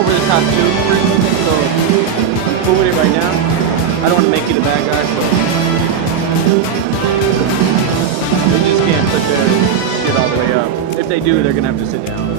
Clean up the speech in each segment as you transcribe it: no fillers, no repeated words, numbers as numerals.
over the top too, for instance, so I'm cool with it right now. I don't want to make you the bad guy, so they just can't put their shit all the way up. If they do, they're gonna have to sit down.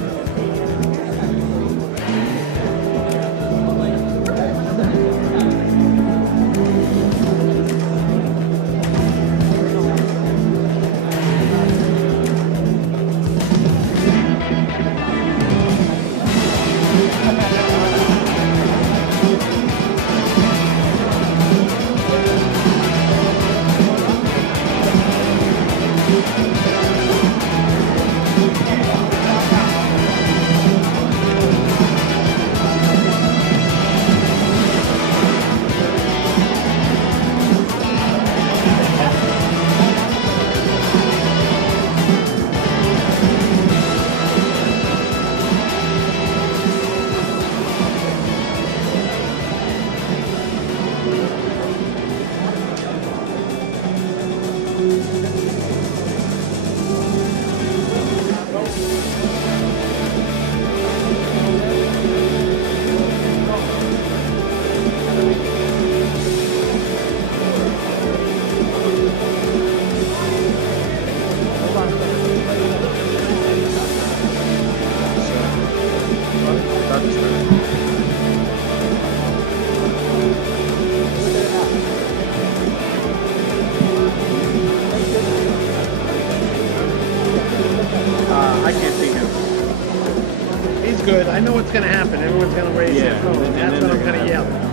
I can't see him. He's good. I know what's going to happen. Everyone's going to raise their phone. and That's then what I'm they're going to gonna yell.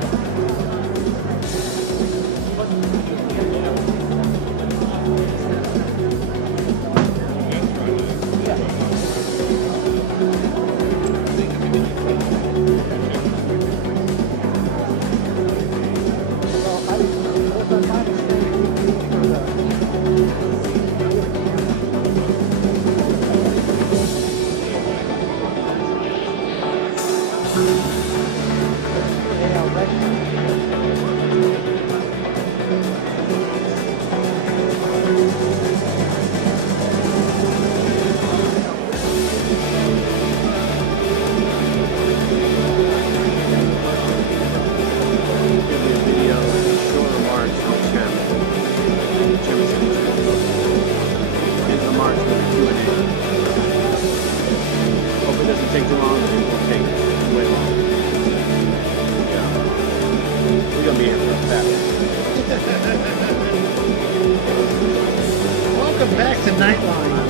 Take too long, it won't take way long. Yeah. We're gonna be here for that. Welcome back to Nightline.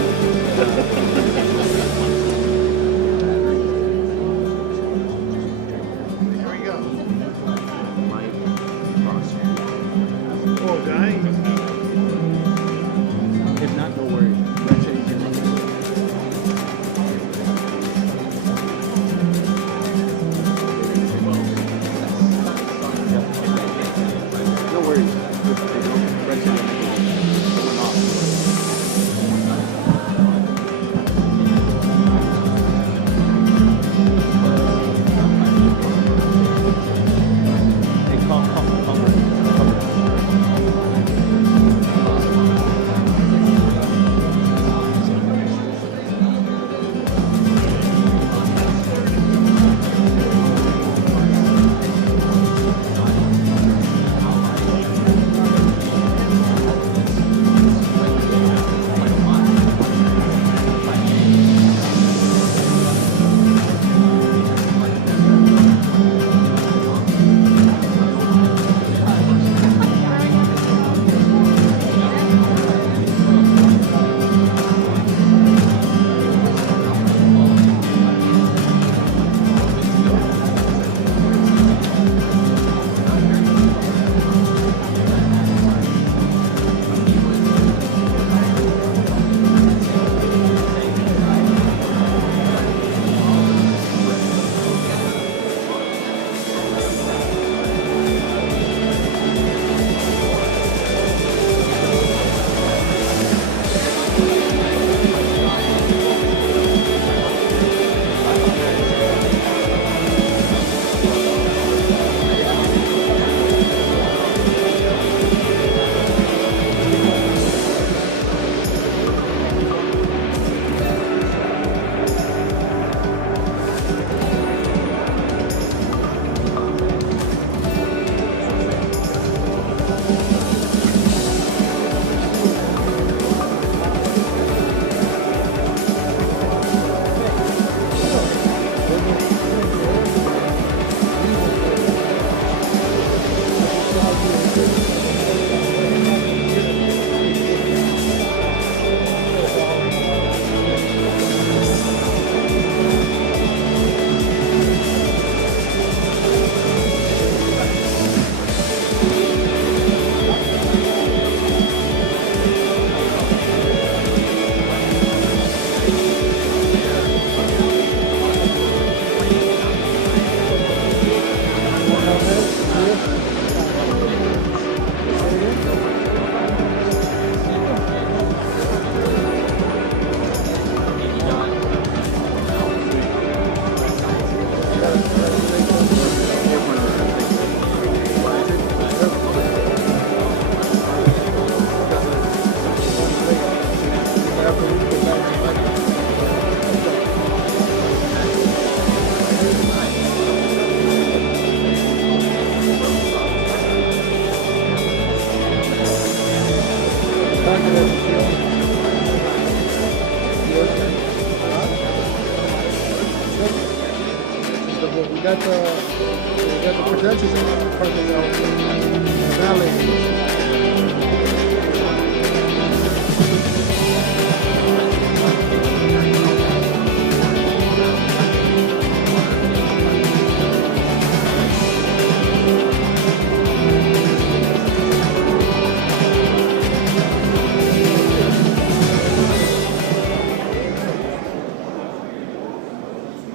Here we go. Mike Ross. Poor guy. If not, no worries. but we got the credentials and part of the validated.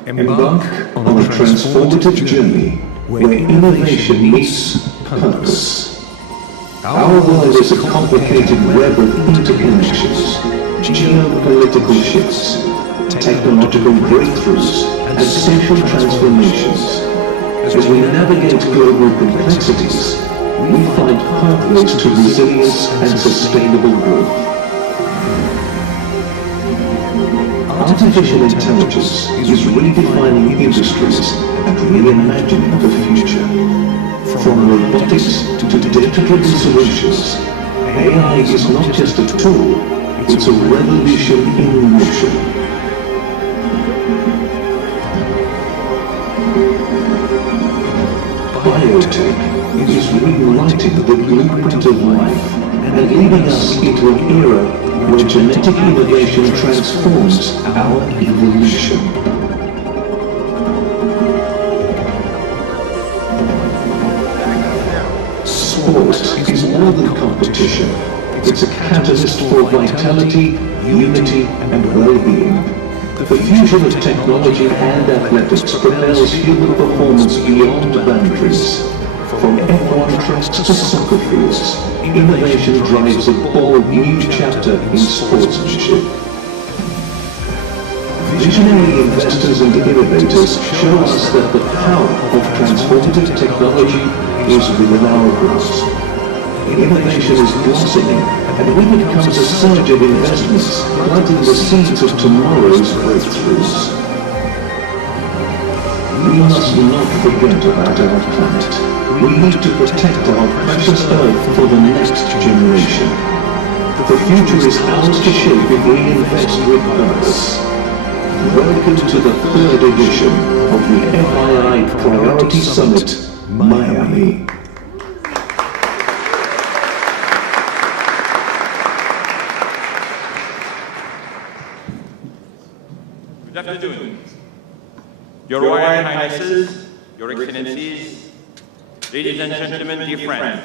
Embark on a transformative journey where innovation meets purpose. Our world is a complicated web of interconnections, geopolitical shifts, technological breakthroughs, and social transformations. As we navigate global complexities, we find pathways to resilience and sustainable growth. Artificial intelligence is redefining industries and reimagining the future. From robotics to data-driven solutions, AI is not just a tool, it's a revolution in motion. Biotech is rewriting the blueprint of life and leading us into an era where genetic innovation transforms our evolution. Sport is more than competition. It's a catalyst for vitality, unity, and well-being. The fusion of technology and athletics propels human performance beyond boundaries. From F1 tracks to soccer fields, innovation drives a bold new chapter in sportsmanship. Visionary investors and innovators show us that the power of transformative technology is within our grasp. Innovation is blossoming, and with it comes a surge of investments, planting the seeds of tomorrow's breakthroughs. We must not forget about our planet. We need to protect our precious Earth for the next generation. The future is ours to shape if we invest with purpose. Welcome to the third edition of the FII Priority Summit, Miami. Good afternoon. Your Royal Highnesses, Your Excellencies, ladies and gentlemen, dear friends,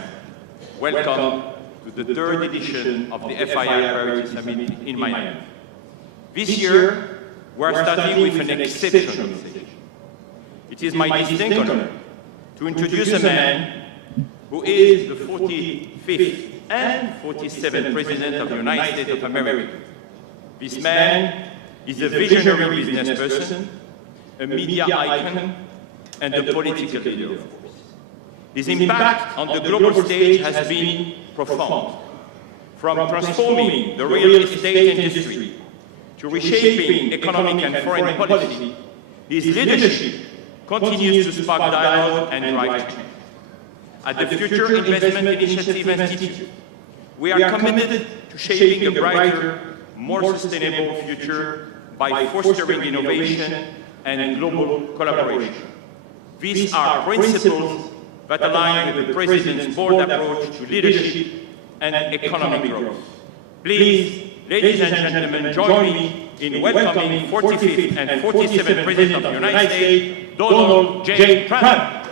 welcome to the third edition of the FII Priority Summit in Miami. This year, we are starting with an exceptional stage. It is my distinct honor to introduce a man who is the 45th and 47th President of the United States of America. This man is a visionary business person, a media icon, and a political leader, of course. His impact on the global stage has been profound. From transforming the real estate industry to reshaping economic and foreign policy, his leadership continues to spark dialogue and drive change. At the Future Investment Initiative Institute, we are committed to shaping a brighter, more sustainable future by fostering innovation and global collaboration. These are principles that align with the President's bold approach to leadership and economic growth. Please, ladies and gentlemen, join me in welcoming 45th and 47th President of the United States, Donald J. Trump.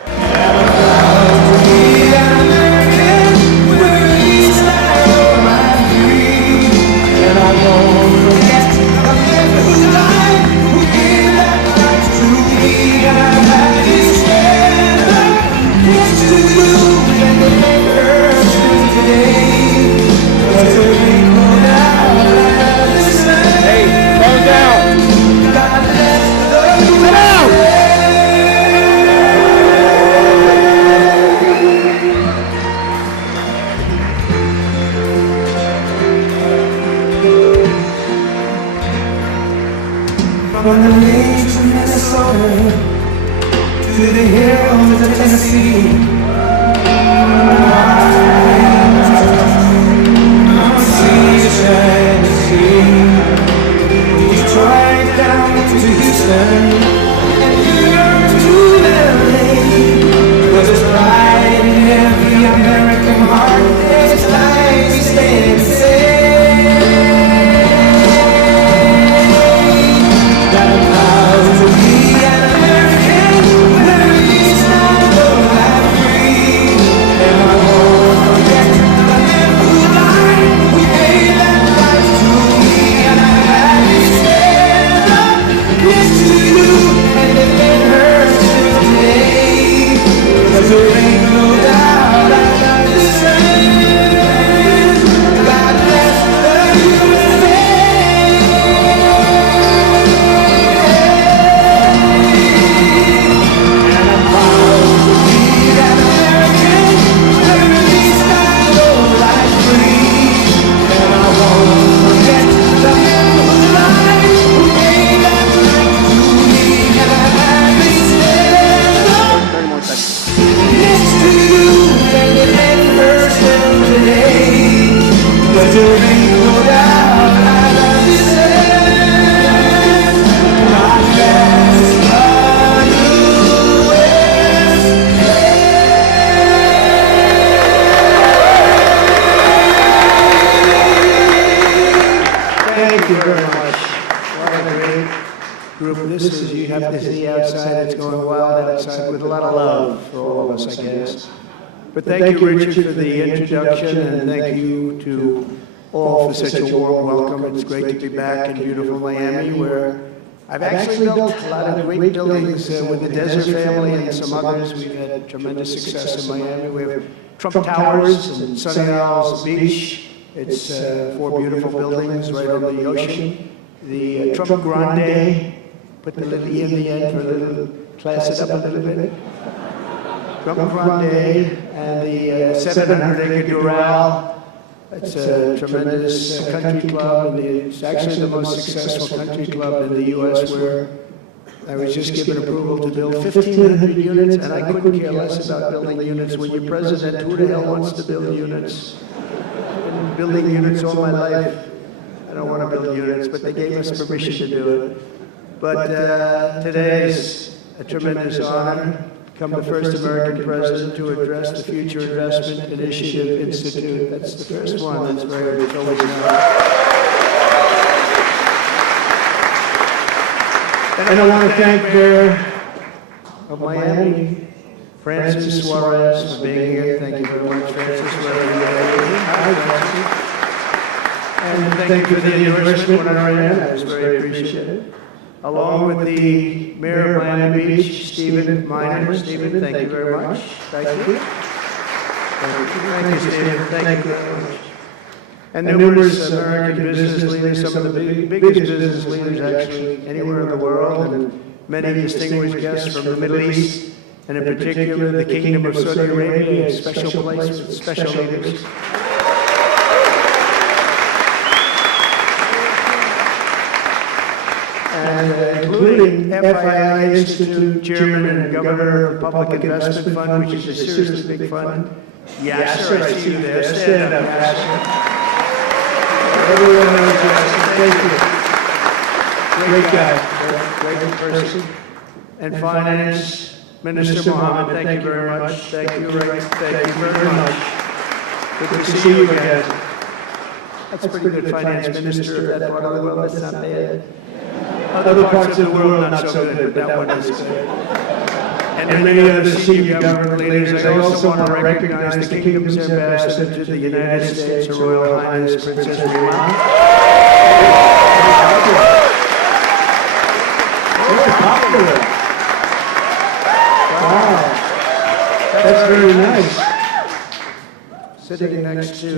From the lakes of Minnesota to the hills of Tennessee, I'm sea to shining sea. We drive down to Houston and here to with a lot of love for all of us, I guess. But thank you, Richard, for the introduction, and thank you to all for such a warm welcome. It's great to be back in beautiful Miami, where I've actually built a lot of great buildings with the Desert family and some others. We've had tremendous success in Miami. We have Trump Towers and Sunny Isles Beach. It's 4 beautiful buildings right on the ocean. The Trump Grande, put the little E in the end for a little, class it up a little bit. Trump Grande and the 700-acre Doral. It's a tremendous country club, and it's actually the most successful country club in the U.S., where I was just given approval to build 1,500 units, and I couldn't care less about building units. When you're president, who the hell wants to build units? I've been building units all my life. I don't want to build units, but they gave us permission to do it. But today is a tremendous honor. Become the first American president to address the Future Investment Initiative Institute. That's the first one. That's very rich. Always and I want to thank Mayor of Miami, Francis Suarez, for being here. Thank you very much, Francis. Hi, Francis. And thank you for the endorsement when I ran. I was very appreciative. Along with the Mayor of Miami Beach, Stephen Miner. Stephen, thank you very much. Thank you. Thank you, Stephen. Thank you very much. And numerous American business leaders, some of the biggest business leaders actually anywhere in the world, and many distinguished guests from the Middle East, and in particular the Kingdom of Saudi Arabia, a special place with special leaders. And including FII Institute Chairman and Governor of the Public Investment Fund, which is a seriously big fund. Yasser, I see you there. Stand up, Yasser. Everyone knows Yasser. Thank you. Great guy. Great person. And Finance Minister Mohammed, thank you very much. Thank you, Rick. Thank you very much. Good to see you again. That's a pretty good Finance Minister of that part of the world. That's not bad. Other parts of the world, not so good, but that one is good. And many other senior government leaders. I also want to recognize the Kingdom's ambassador to the United States, Her Royal Highness Princess Rima. Very popular. Wow. That's very nice. Sitting next to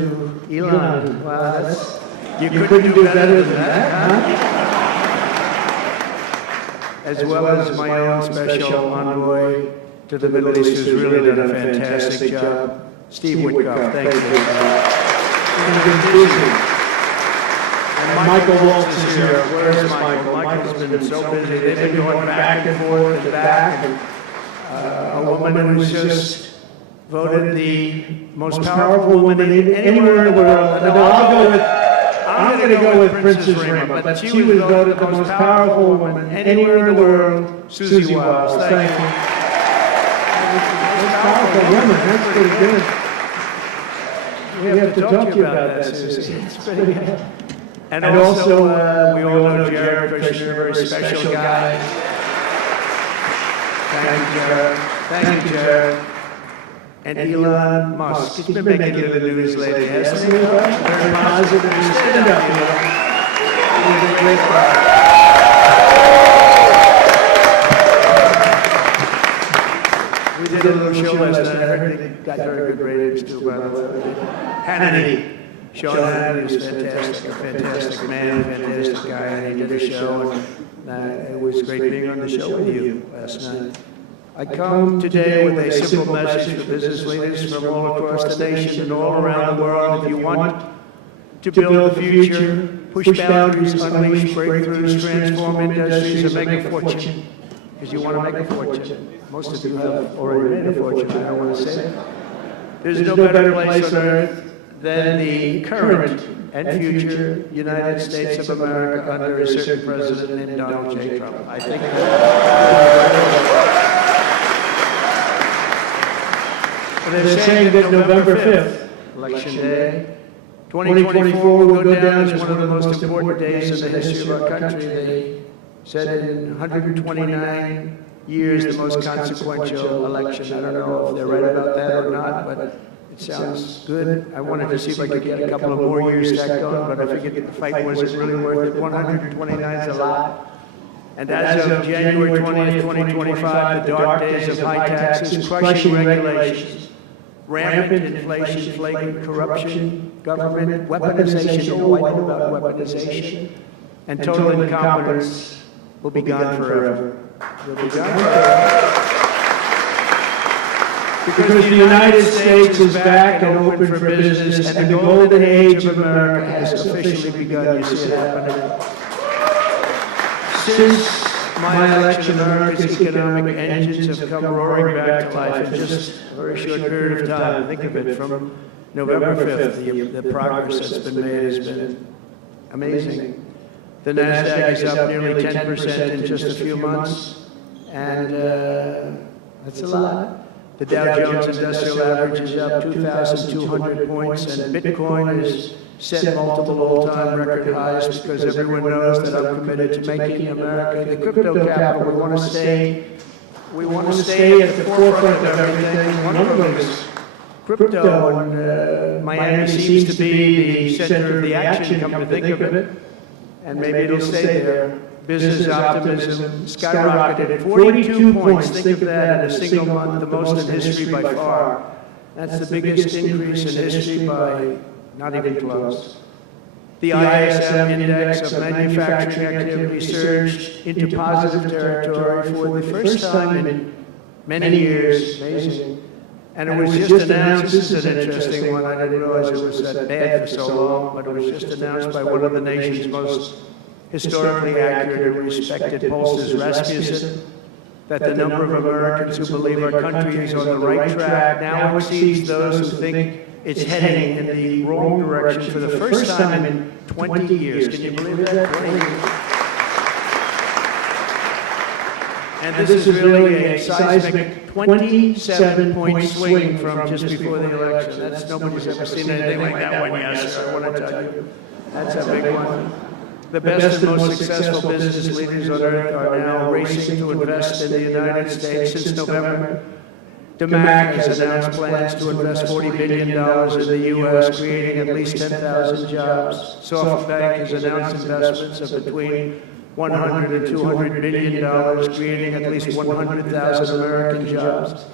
Elon. Wow, that's, you couldn't do better than that, huh? As well as my own special envoy to the Middle East, who's really done a fantastic job, Steve Witkoff. Thank you. And Michael Waltz is here. Where's Michael? Michael's been so busy. They've been going back and forth and back. And a woman who's just voted the most powerful woman anywhere in the world. I'm going to go with Princess Rima, but she was voted the most powerful woman anywhere in the world, Susie Wiles. Thank you. Most powerful woman, that's pretty good. We have to talk to you about that, Susie. It's pretty good. And also, we all know Jared Kushner, a very special guy. Thank you, Jared. Thank you, Jared. And Elon Musk. He's been making it in the news lately, hasn't he? Very positive. Stand up, Elon. He's a great guy. We did a little show last night. I heard he got very good ratings too, by the way. Hannity. Sean Hannity was fantastic. A fantastic man, a fantastic guy. And he did a show, and it was great being on the show with you last night. I come today with a simple message for business leaders from all across the nation and all around the world. If you want to build the future, push boundaries, unleash breakthroughs, transform industries, and make a fortune, because you want to make a fortune. Most of you have already made a fortune, I don't want to say it. There's no better place on earth than the current and future United States of America under a certain president named Donald J. Trump. I think they're saying that November 5th, Election Day, 2024 will go down as one of the most important days in the history of our country. They said in 129 years the most consequential election. I don't know if they're right about that or not, but it sounds good. I wanted to see if I could get a couple of more years stacked on, but I figured the fight wasn't really worth it. 129 is a lot. And as of January 20th, 2025, the dark days of high taxes, crushing regulations, rampant inflation, flagrant corruption, government weaponization, oh, I know about weaponization, and total incompetence will be gone forever. Will be gone forever. Because the United States is back and open for business, and the golden age of America has officially begun. You see it happening. Since my election, America's economic engines have come roaring back to life in just a very short period of time. Think of it, from November 5th, the progress that's been made has been amazing. The NASDAQ is up nearly 10% in just a few months, and that's a lot. The Dow Jones Industrial Average is up 2,200 points, and Bitcoin has set multiple all-time record highs because everyone knows that I'm committed to making America the crypto capital. We want to stay at the forefront of everything. One of them is crypto, and Miami seems to be the center of the action, come to think of it, and maybe it'll stay there. Business optimism skyrocketed 42 points. Think of that in a single month, the most in history by far. That's the biggest increase in history by not even close. The ISM index of manufacturing activity surged into positive territory for the first time in many years. Amazing. And it was just announced, this is an interesting one, I didn't realize it was that bad for so long, but it was just announced by one of the nation's most historically accurate and respected pollsters, Rasmussen, that the number of Americans who believe our country is on the right track now exceeds those who think it's heading in the wrong direction for the first time in 20 years. Can you believe that? 20 years. And this is really a seismic 27-point swing from just before the election. Nobody's ever seen anything like that one, yes, sir. I want to tell you. That's a big one. The best and most successful business leaders on earth are now racing to invest in the United States. Since November, DMAC has announced plans to invest $40 billion in the U.S., creating at least 10,000 jobs. SoftBank has announced investments of between $100 and $200 billion, creating at least 100,000 American jobs.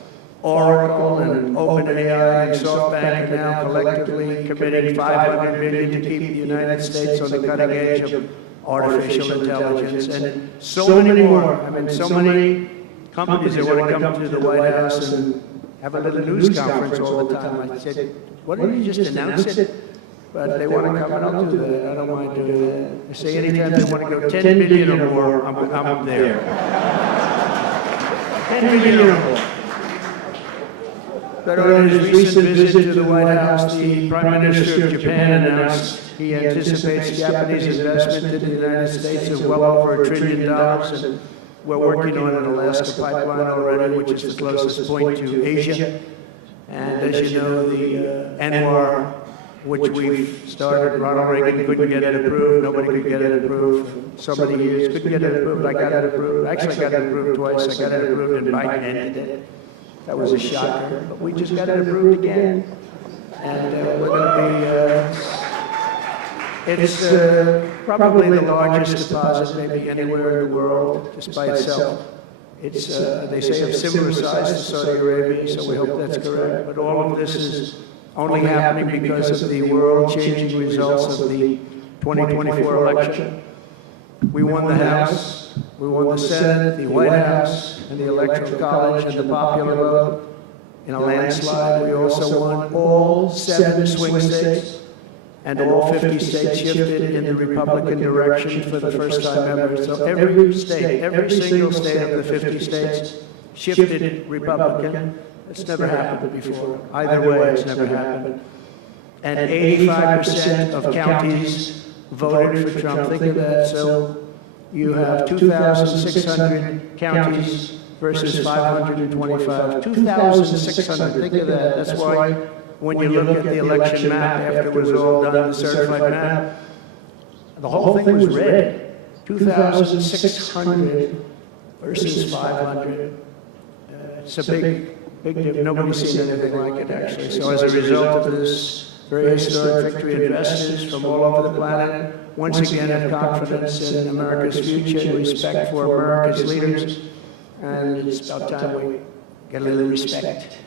Oracle and OpenAI and SoftBank are now collectively committing $500 billion to keep the United States on the cutting edge of artificial intelligence, and so many more. I mean, so many companies that want to come to the White House and have a little news conference all the time. I said, why don't you just announce it? But they want to come, and I'll do that. I don't mind doing that. I say anytime they want to go 10 billion or more, I'm there. 10 billion or more. But on his recent visit to the White House, the Prime Minister of Japan announced he anticipates Japanese investment in the United States of well over $1 trillion, and we're working on an Alaska pipeline already, which is the closest point to Asia. And as you know, the ANWR, which we've started, Ronald Reagan couldn't get it approved, nobody could get it approved for so many years, couldn't get it approved, I got it approved, actually I got it approved twice, I got it approved and Biden ended it. That was a shocker, but we just got it approved again. And we're going to be, it's probably the largest deposit maybe anywhere in the world, just by itself. It's, they say, of similar size to Saudi Arabia, so we hope that's correct. But all of this is only happening because of the world-changing results of the 2024 election. We won the House, we won the Senate, the White House, and the Electoral College, and the popular vote in a landslide. We also won all 7 swing states, and all 50 states shifted in the Republican direction for the first time ever. So every state, every single state of the 50 states shifted Republican. It's never happened before. Either way, it's never happened. And 85% of counties voted for Trump. Think of that. So you have 2,600 counties versus 525. 2,600. Think of that. That's why when you look at the election map after it was all done, the certified map, the whole thing was red. 2,600 versus 500. It's a big difference. Nobody's seen anything like it, actually. So as a result of this very historic victory, investors from all over the planet once again have confidence in America's future and respect for America's leaders. And it's about time we get a little respect.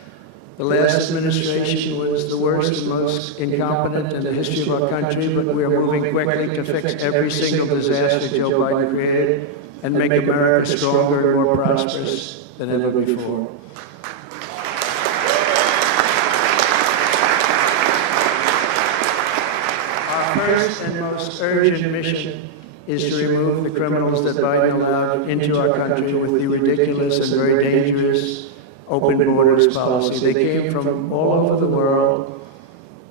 The last administration was the worst and most incompetent in the history of our country, but we are moving quickly to fix every single disaster Joe Biden created and make America stronger and more prosperous than ever before. Our first and most urgent mission is to remove the criminals that Biden allowed into our country with the ridiculous and very dangerous open borders policy. They came from all over the world.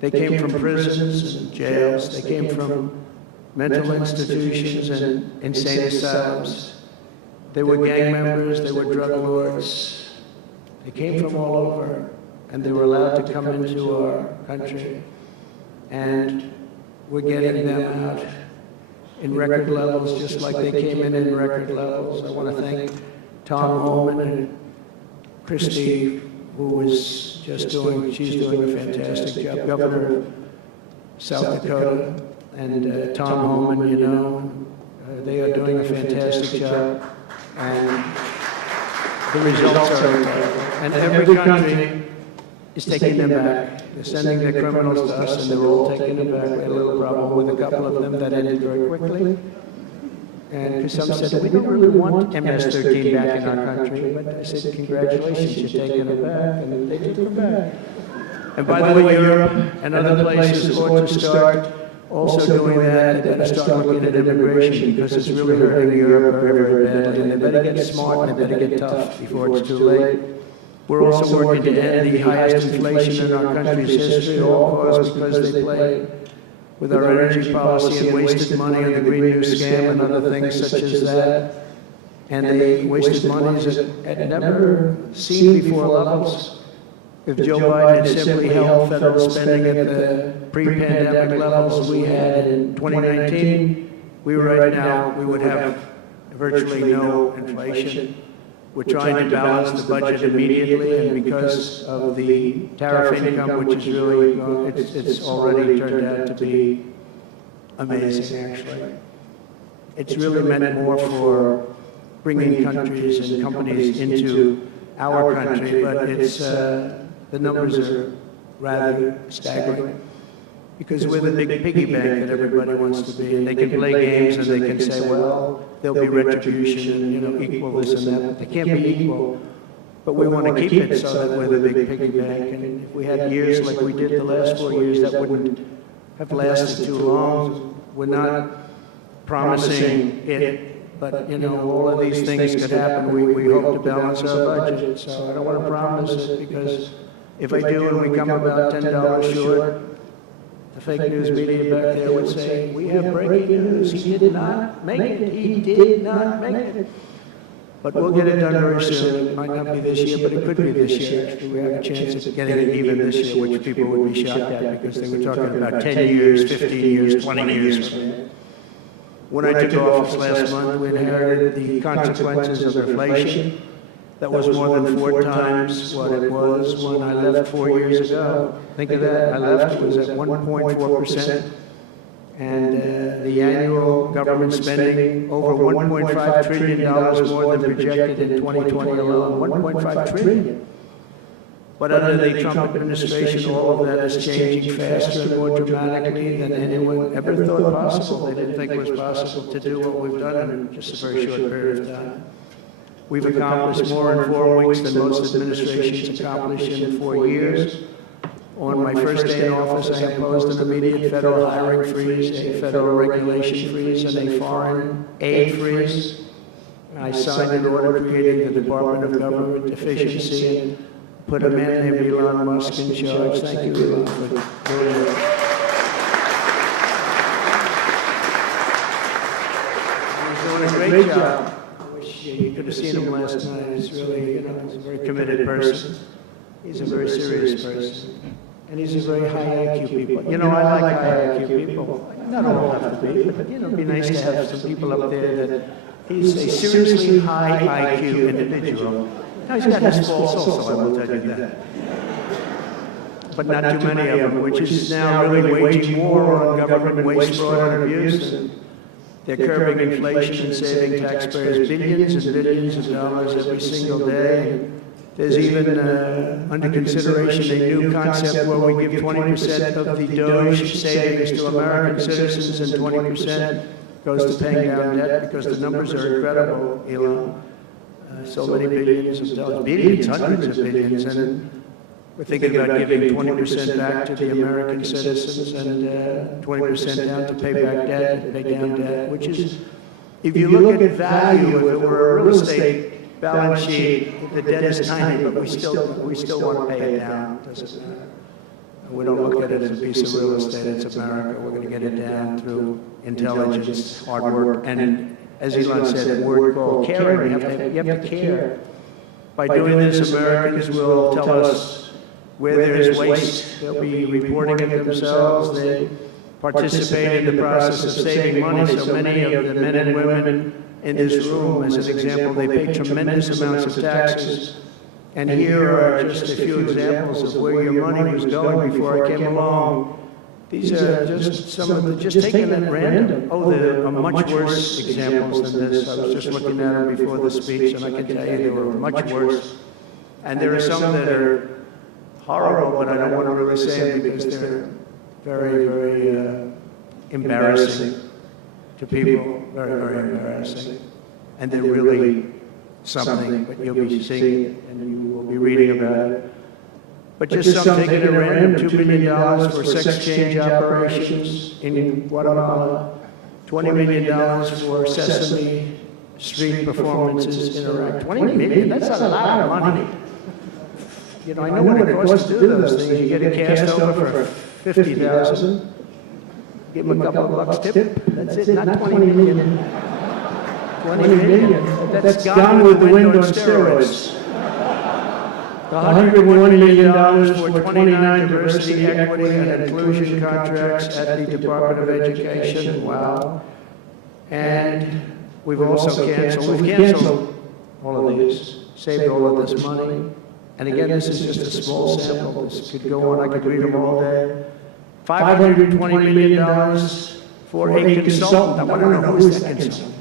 They came from prisons and jails. They came from mental institutions and insane asylums. They were gang members. They were drug lords. They came from all over, and they were allowed to come into our country. And we're getting them out in record levels, just like they came in record levels. I want to thank Tom Homan and Christie, who was just she's doing a fantastic job, Governor of South Dakota, and Tom Homan, you know, they are doing a fantastic job, and the results are incredible. And every country is taking them back. They're sending their criminals to us, and they're all taking them back. We had a little problem with a couple of them that ended very quickly. And because some said, we don't really want MS-13 back in our country. But I said, congratulations, you're taking them back. And they took them back. And by the way, Europe and other places ought to start also doing that. They better start looking at immigration because it's really hurting Europe very, very badly. And they better get smart and they better get tough before it's too late. We're also working to end the highest inflation in our country's history, all caused because they played with our energy policy and wasted money on the Green New scam and other things such as that. And they wasted money at never seen before levels. If Joe Biden had simply held federal spending at the pre-pandemic levels we had in 2019, we right now would have virtually no inflation. We're trying to balance the budget immediately, and because of the tariff income, which is really, it's already turned out to be amazing, actually. It's really meant more for bringing countries and companies into our country, but it's, the numbers are rather staggering. Because we're the big piggy bank that everybody wants to be, and they can play games and they can say, well, there'll be retribution and, you know, equal this and that, but they can't be equal. But we want to keep it so that we're the big piggy bank, and if we had years like we did the last 4 years, that wouldn't have lasted too long. We're not promising it, but, you know, all of these things could happen. We hope to balance our budget, so I don't want to promise it, because if I do and we come about $10 short, the fake news media back there would say, we have breaking news, he did not make it, he did not make it. But we'll get it done very soon. It might not be this year, but it could be this year. Actually, we have a chance of getting it even this year, which people would be shocked at because they were talking about 10 years, 15 years, 20 years from now. When I took office last month, we inherited the consequences of inflation. That was more than 4 times what it was when I left 4 years ago. Think of that. I left, it was at 1.4%. And the annual government spending over $1.5 trillion more than projected in 2020 alone. 1.5 trillion. But under the Trump administration, all of that is changing faster and more dramatically than anyone ever thought possible. They didn't think it was possible to do what we've done in just a very short period of time. We've accomplished more in 4 weeks than most administrations accomplished in 4 years. On my first day in office, I imposed an immediate federal hiring freeze, a federal regulation freeze, and a foreign aid freeze. I signed an order creating the Department of Government Efficiency and put a man named Elon Musk in charge. Thank you, Elon, for doing that. He's doing a great job. You could have seen him last night. He's really, you know, he's a very committed person. He's a very serious person. And he's a very high IQ people. You know, I like high IQ people. Not all have to be, but, you know, it'd be nice to have some people up there that He's a seriously high IQ individual. Now, he's got his faults also, I will tell you that. But not too many of them, which is now really waging war on government waste, fraud, and abuse. And they're curbing inflation and saving taxpayers billions and billions of dollars every single day. And there's even under consideration a new concept where we give 20% of the Doge savings to American citizens and 20% goes to paying down debt, because the numbers are incredible, Elon. So many billions of dollars, billions, hundreds of billions, and we're thinking about giving 20% back to the American citizens and 20% down to pay back debt and pay down debt, which is, if you look at value, if it were a real estate balance sheet, the debt is tiny, but we still want to pay it down. Doesn't matter. We don't look at it as a piece of real estate. It's America. We're going to get it down through intelligence, hard work, and as Elon said, a word called caring. You have to care. By doing this, Americans will tell us where there is waste. They'll be reporting it themselves. They participate in the process of saving money. So many of the men and women in this room, as an example, they pay tremendous amounts of taxes. And here are just a few examples of where your money was going before I came along. These are just some of the, just taken at random. Oh, there are much worse examples than this. I was just looking at them before the speech, and I can tell you they were much worse. And there are some that are horrible, but I don't want to really say them because they're very, very embarrassing to people. Very, very embarrassing. And they're really something, but you'll be seeing it and you will be reading about it. But just some taken at random, $2 million for sex change operations in Guatemala, $20 million for Sesame Street performances in Iraq. $20 million, that's a lot of money. You know, I know what it costs to do those things. You get a cast over for $50,000, give them a couple of bucks tip, that's it, not $20 million. 20 million, that's gone with the wind on steroids. $101 million for 29 diversity, equity, and inclusion contracts at the Department of Education. Wow. And we've also canceled all of these, saved all of this money. And again, this is just a small sample. This could go on, I could read them all day. $520 million for a consultant. I want to know who's that consultant.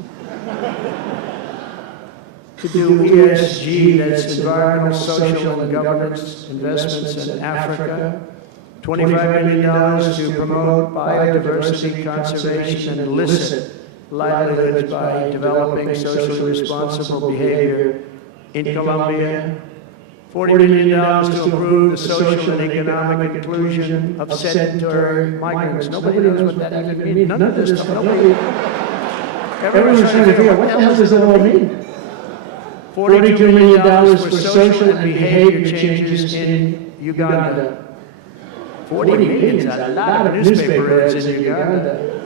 To do ESG, that's environmental, social, and governance investments in Africa. $25 million to promote biodiversity conservation and illicit livelihoods by developing socially responsible behavior in Colombia. $40 million to improve the social and economic inclusion of sedentary migrants. Nobody knows what that even means. None of this stuff. Everyone's trying to figure out what the hell does it all mean. $42 million for social and behavior changes in Uganda. 40 million is a lot of newspaper ads in Uganda.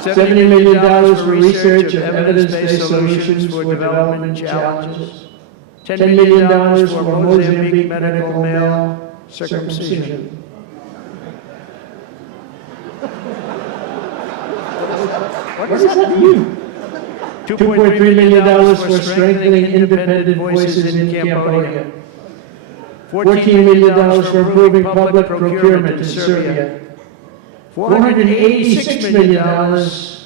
$70 million for research of evidence-based solutions for development challenges. $10 million for Mozambique medical male circumcision. What does that mean? $2.3 million for strengthening independent voices in Cambodia. $14 million for improving public procurement in Serbia. $486 million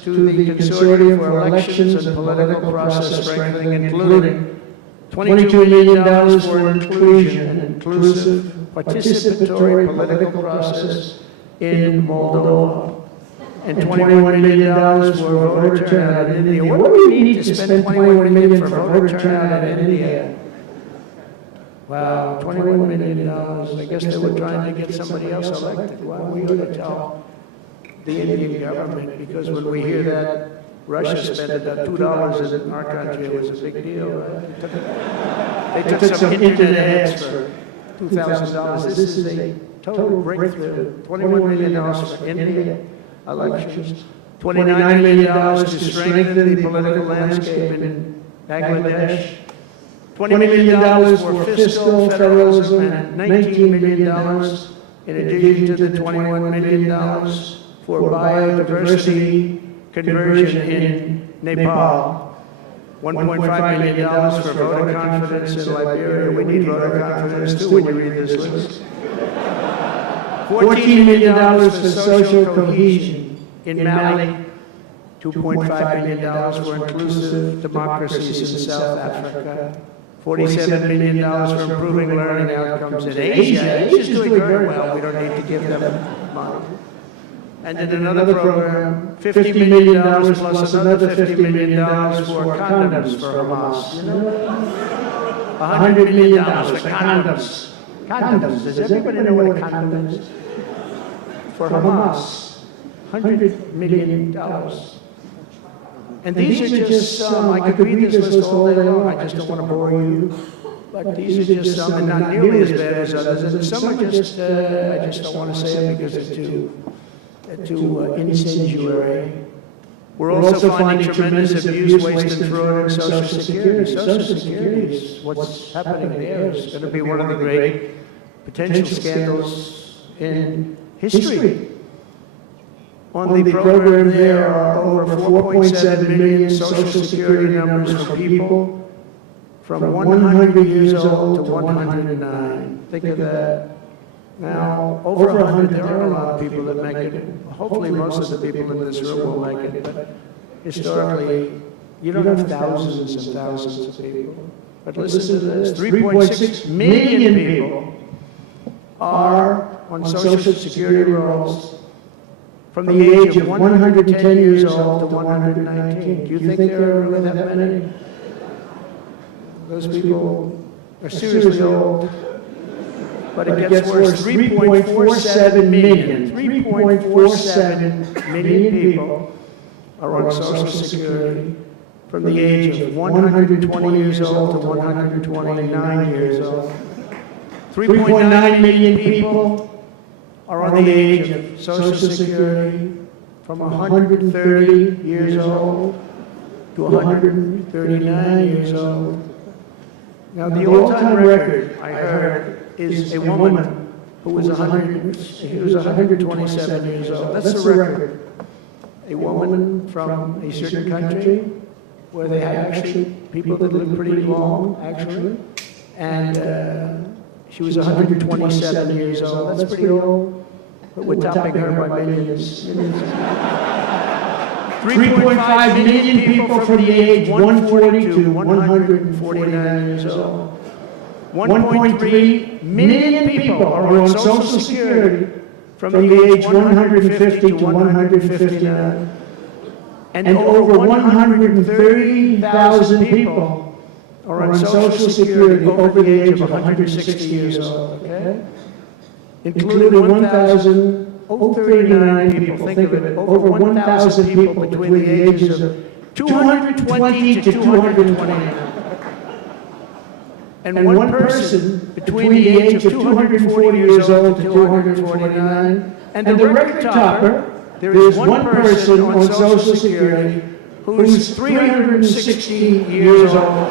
to the Consortium for Elections and Political Process Strengthening, including $22 million for inclusion and inclusive participatory political process in Moldova. And $21 million for voter turnout in India. What do we need to spend $21 million for voter turnout in India? Wow, $21 million. I guess they were trying to get somebody else elected. Why we ought to tell the Indian government, because when we hear that Russia spent about $2 in our country, it was a big deal, right? They took some internet ads for $2,000. This is a total breakthrough. $21 million for India elections. $29 million to strengthen the political landscape in Bangladesh. $20 million for fiscal federalism and $19 million in addition to the $21 million for biodiversity conversion in Nepal. $1.5 million for voter confidence in Liberia. We need voter confidence too when you read this list. $14 million for social cohesion in Mali. $2.5 million for inclusive democracies in South Africa. $47 million for improving learning outcomes in Asia. Asia's doing very well. We don't need to give them money. And then another program, $50 million plus another $50 million for condoms for Hamas. You know? $100 million for condoms. Condoms. Does everybody know what a condom is? For Hamas. $100 million. And these are just some, I could read this list all day long, I just don't want to bore you. But these are just some, and not nearly as bad as others. And some are just, I just don't want to say it because they're too incendiary. We're also finding tremendous abuse, waste, and fraud in Social Security. Social Security is what's happening there is going to be one of the great potential scandals in history. On the program, there are over 4.7 million Social Security numbers for people from 100 years old to 109. Think of that. Now, over 100, there are a lot of people that make it. Hopefully, most of the people in this room will make it. But historically, you don't have thousands and thousands of people. But listen to this, 3.6 million people are on Social Security rolls from the age of 110 years old to 119. Do you think there are really that many? Those people are seriously old. But it gets worse. 3.47 million. 3.47 million people are on Social Security from the age of 120 years old to 129 years old. 3.9 million people are on the age of Social Security from 130 years old to 139 years old. Now, the all-time record, I heard, is a woman who was 127 years old. That's the record. A woman from a certain country where they have actually people that live pretty long, actually, and she was 127 years old. That's pretty old. But we're topping her by millions. 3.5 million people from the age 140 to 149 years old. 1.3 million people are on Social Security from the age 150 to 159. And over 130,000 people are on Social Security over the age of 160 years old, okay? Including 1,039 people, think of it, over 1,000 people between the ages of 220 to 229. And one person between the age of 240 years old to 249. And the record topper, there is one person on Social Security who's 360 years old,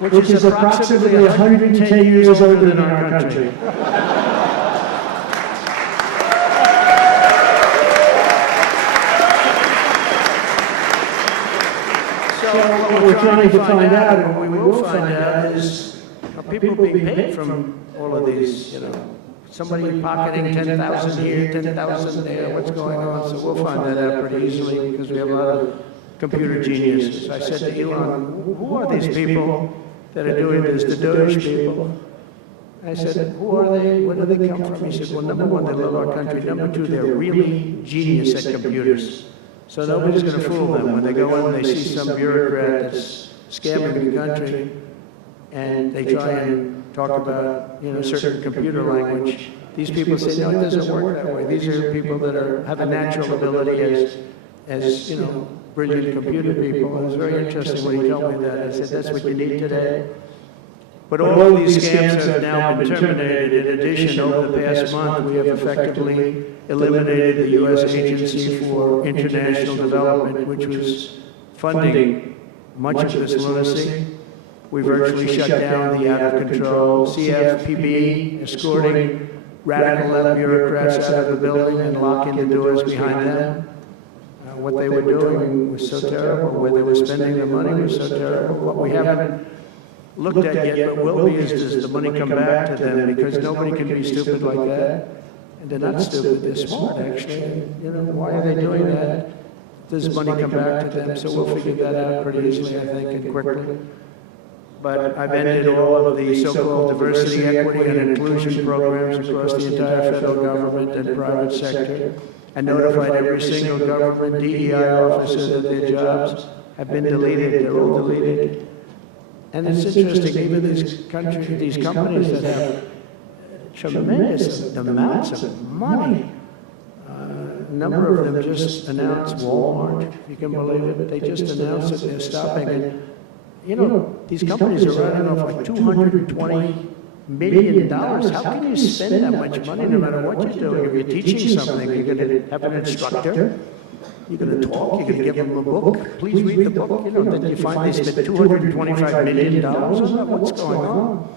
which is approximately 110 years older than our country. So what we're trying to find out, and what we will find out, is are people being paid from all of these, you know, somebody pocketing 10,000 here, 10,000 there, what's going on? So we'll find that out pretty easily because we have a lot of computer geniuses. I said to Elon, who are these people that are doing this, the Doge people? I said, who are they? Where do they come from? He said, well, number one, they love our country. Number two, they're really genius at computers. So nobody's going to fool them. When they go in, they see some bureaucrat that's scamming the country, and they try and talk about, you know, certain computer language. These people say, no, it doesn't work that way. These are people that have a natural ability as you know, brilliant computer people. It was very interesting when he told me that. I said, that's what you need today. But all of these scams have now been terminated. In addition, over the past month, we have effectively eliminated the U.S. Agency for International Development, which was funding much of this lunacy. We virtually shut down the out-of-control CFPB, escorting radical left bureaucrats out of the building and locking the doors behind them. what they were doing was so terrible, where they were spending the money was so terrible. What we haven't looked at yet, but will be, is does the money come back to them? Because nobody can be stupid like that. And they're not stupid, they're smart, actually. And, you know, why are they doing that? Does money come back to them? So we'll figure that out pretty easily, I think, and quickly. But I've ended all of the so-called diversity, equity, and inclusion programs across the entire federal government and private sector. I notified every single government DEI officer that their jobs have been deleted, they're all deleted. And it's interesting, even these companies that have tremendous amounts of money, a number of them just announced, Walmart, if you can believe it, they just announced that they're stopping. And, you know, these companies are running off like $220 million. How can you spend that much money no matter what you're doing? If you're teaching something, you're going to have an instructor, you're going to talk, you're going to give them a book. Please read the book. You know, then you find they spent $225 million on that. What's going on?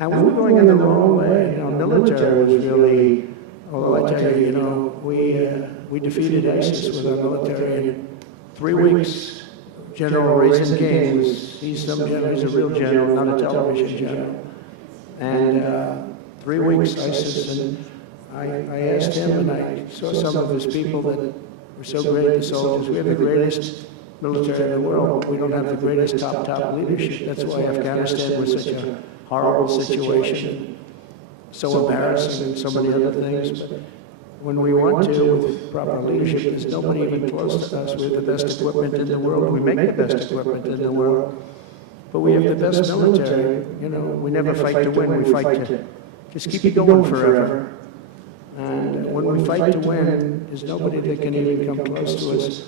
And we were going in the wrong way. You know, military was really, although I tell you, you know, we defeated ISIS with our military in 3 weeks. General Raisin King, he's a real general, not a television general. And 3 weeks ISIS, and I asked him, and I saw some of his people that were so great, the soldiers. We have the greatest military in the world. We don't have the greatest top leadership. That's why Afghanistan was such a horrible situation, so embarrassing, and so many other things. But when we want to, with proper leadership, there's nobody even close to us. We have the best equipment in the world. We make the best equipment in the world. But we have the best military. You know, we never fight to win. We fight to just keep it going forever. And when we fight to win, there's nobody that can even come close to us.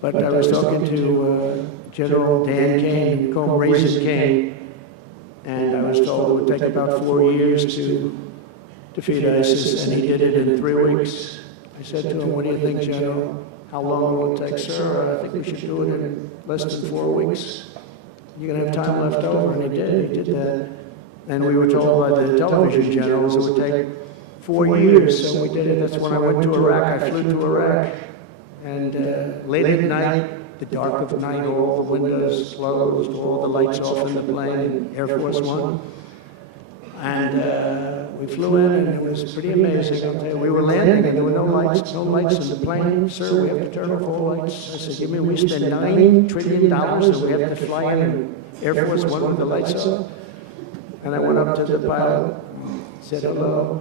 But I was talking to General Dan Kane, we call him Raisin Kane, and I was told it would take about 4 years to defeat ISIS, and he did it in 3 weeks. I said to him, what do you think, General? How long will it take, sir? I think we should do it in less than 4 weeks. You're going to have time left over, and he did that. And we were told by the television generals it would take 4 years, so we did it. That's when I went to Iraq. I flew to Iraq, and late at night, the dark of night, all the windows closed, all the lights off in the plane, Air Force One. And we flew in, and it was pretty amazing. I'll tell you, we were landing, and there were no lights in the plane. Sir, we have to turn off all lights. I said, we spend $9 trillion, and we have to fly in Air Force One with the lights off. And I went up to the pilot, said hello.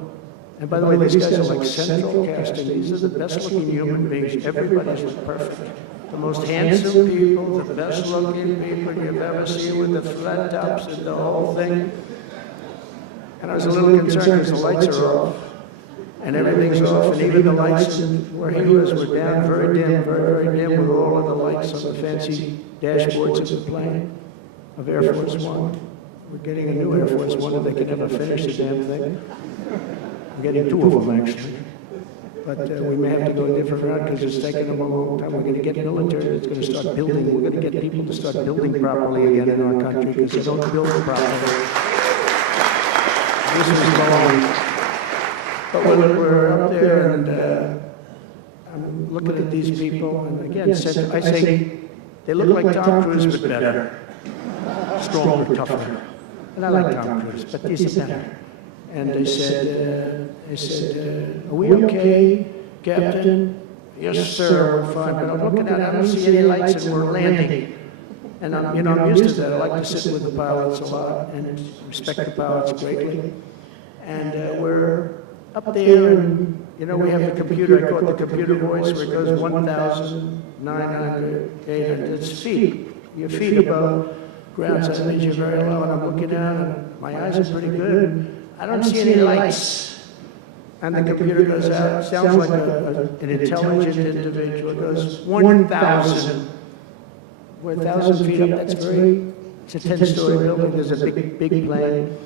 And by the way, these guys are like central casting. These are the best-looking human beings. Everybody's perfect. The most handsome people, the best-looking people you've ever seen with the flat tops and the whole thing. And I was a little concerned because the lights are off, and everything's off, and even the lights where he was were down, very dim, very dim, with all of the lights on the fancy dashboards of the plane of Air Force One. We're getting a new Air Force One, and they can never finish the damn thing. I'm getting 2 of them, actually. But we may have to go a different route because it's taken them a long time. We're going to get military that's going to start building. We're going to get people to start building properly again in our country because they don't build properly. This is long. But we're up there, and I'm looking at these people, and again, I say they look like Tom Cruise, but better. Stronger, tougher. And I like Tom Cruise, but these are better. And they said, are we okay, Captain? Yes, sir, we're fine. But I'm looking out, I don't see any lights, and we're landing. And I'm used to that. I like to sit with the pilots a lot and respect the pilots greatly. And we're up there, and we have the computer. I call it the computer voice, where it goes 1,900, 800. It's feet. Your feet above ground, so that means you're very low. And I'm looking out, and my eyes are pretty good. I don't see any lights. And the computer goes out. Sounds like an intelligent individual. It goes 1,000. We're 1,000 feet up. It's a 10-story building. There's a big plane.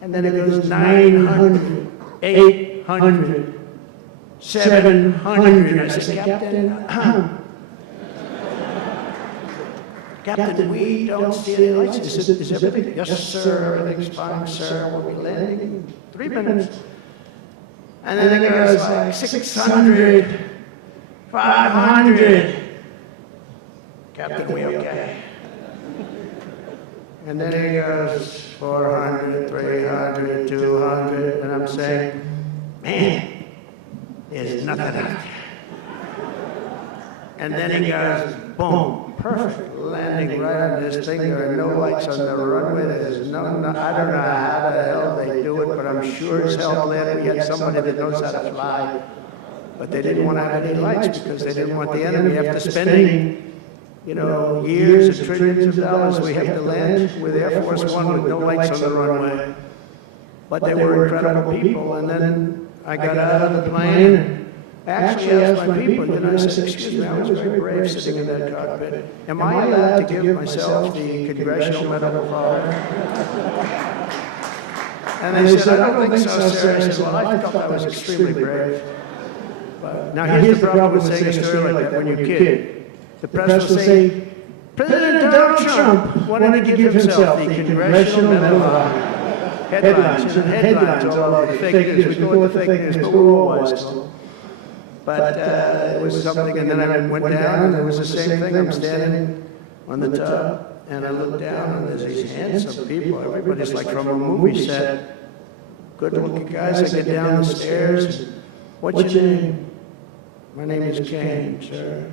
And then it goes 900, 800, 700. I said, Captain, we don't see any lights. Is everything? Yes, sir. Everything's fine, sir. We'll be landing in 3 minutes. And then it goes like 600, 500. Captain, we okay? And then he goes, 400, 300, 200, and I'm saying, man, there's nothing out there. And then he goes, boom, perfect landing right on this thing. There are no lights on the runway. There's no, I don't know how the hell they do it, but I'm sure as hell glad we had somebody that knows how to fly. But they didn't want to have any lights because they didn't want the enemy after spending, you know, years and trillions of dollars. We have to land with Air Force One with no lights on the runway. But they were incredible people. And then I got out of the plane and actually asked my people, and I said, excuse me, I was very brave sitting in that cockpit. Am I allowed to give myself the Congressional Medal of Honor? And they said, I don't think so, sir. I said, well, I thought that was extremely brave. But now here's the problem with saying a story like that when you're a kid. The press will say, President Donald Trump wanted to give himself the Congressional Medal of Honor. Headlines all over. Fake news. We go with the fake news, but we're all wise. But it was something, and then I went down, and it was the same thing. I'm standing on the top, and I look down, and there's these handsome people. Everybody's like from a movie set. Good-looking guys. I get down the stairs. What's your name? My name is Kane, sir.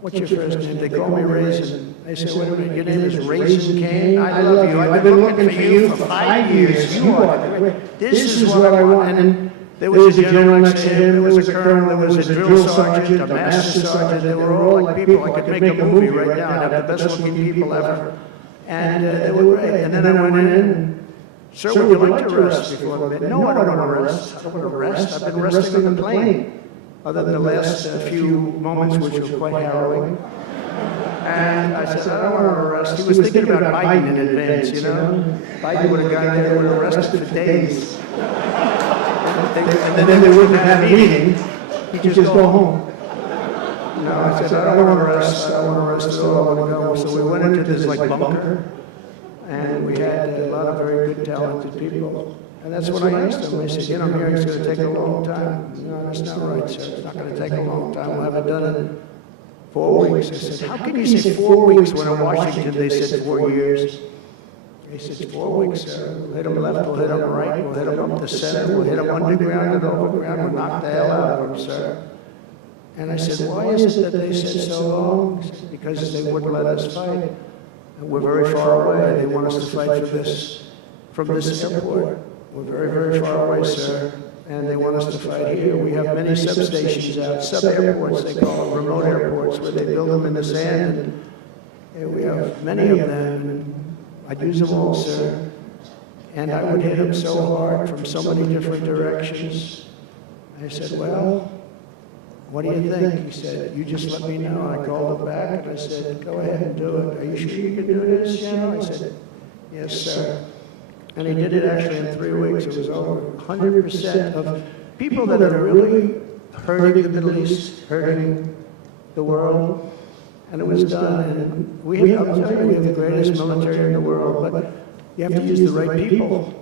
What's your first name? They call me Raisin. I say, wait a minute, your name is Raisin Kane? I love you. I've been looking for you for 5 years. You are great. This is what I want. And there was a general next to him, there was a colonel, there was a drill sergeant, a master sergeant. They were all like people. I could make a movie right now. They're the best looking people ever. And they were great. And then I went in and, sir, would you like to rest before bed? No, I don't want to rest. I don't want to rest. I've been resting on the plane. Other than the last few moments, which were quite harrowing. And I said, I don't want to rest. He was thinking about Biden in advance, you know? Biden would have gone there, would have rested for days. And then they wouldn't have a meeting. He'd just go home. No, I said, I don't want to rest. I don't want to rest at all. I want to go. So we went into this like bunker. And we had a lot of very good, talented people. And that's when I asked them. I said, you know, I'm hearing it's going to take a long time. No, that's not right, sir. It's not going to take a long time. We'll have it done in 4 weeks. I said, how can you say 4 weeks when in Washington they said 4 years? He said, 4 weeks, sir. We'll hit them left, we'll hit them right, we'll hit them up the center, we'll hit them underground and overground, we'll knock the hell out of them, sir. And I said, why is it that they said so long? He said, because they wouldn't let us fight. And we're very far away. They want us to fight from this airport. We're very, very far away, sir, and they want us to fight here. We have many substations out, sub-airports, they call them, remote airports, where they build them in the sand, and we have many of them, and I'd use them all, sir. And I would hit them so hard from so many different directions. I said, well, what do you think? He said, you just let me know. I called him back, and I said, go ahead and do it. Are you sure you can do this, General? I said, yes, sir. And he did it actually in 3 weeks. It was over 100% of people that are really hurting the Middle East, hurting the world. And it was done. And we have the greatest military in the world, but you have to use the right people.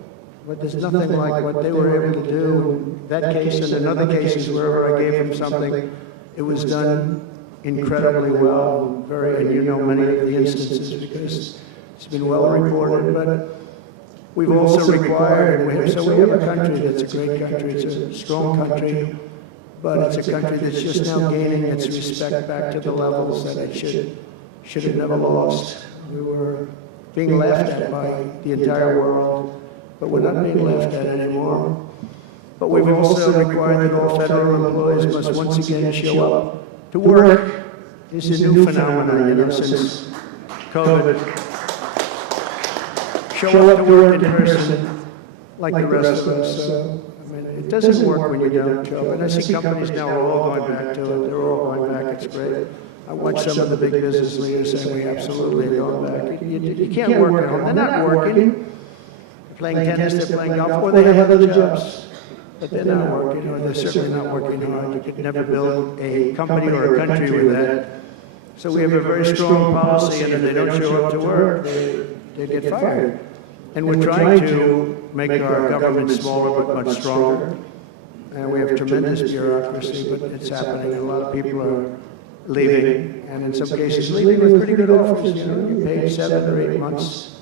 But there's nothing like what they were able to do in that case and in other cases wherever I gave them something. It was done incredibly well. And you know many of the instances because it's been well reported. But we've also required, we have a country that's a great country, it's a strong country, but it's a country that's just now gaining its respect back to the levels that it should have never lost. We were being laughed at by the entire world, but we're not being laughed at anymore. But we've also required that all federal employees must once again show up to work. It's a new phenomenon, you know, since COVID. Show up to work in person like the rest of us. I mean, it doesn't work when you don't show up. And I see companies now are all going back to it. They're all going back. It's great. I watch some of the big business leaders saying we absolutely are going back. You can't work at home. They're not working. They're playing tennis, they're playing golf, or they have other jobs. But they're not working, or they're certainly not working hard. You could never build a company or a country with that. So we have a very strong policy, and if they don't show up to work, they get fired. And we're trying to make our government smaller but much stronger. and we have tremendous bureaucracy, but it's happening. A lot of people are leaving, and in some cases leaving with pretty good offers. You know, you paid 7 or 8 months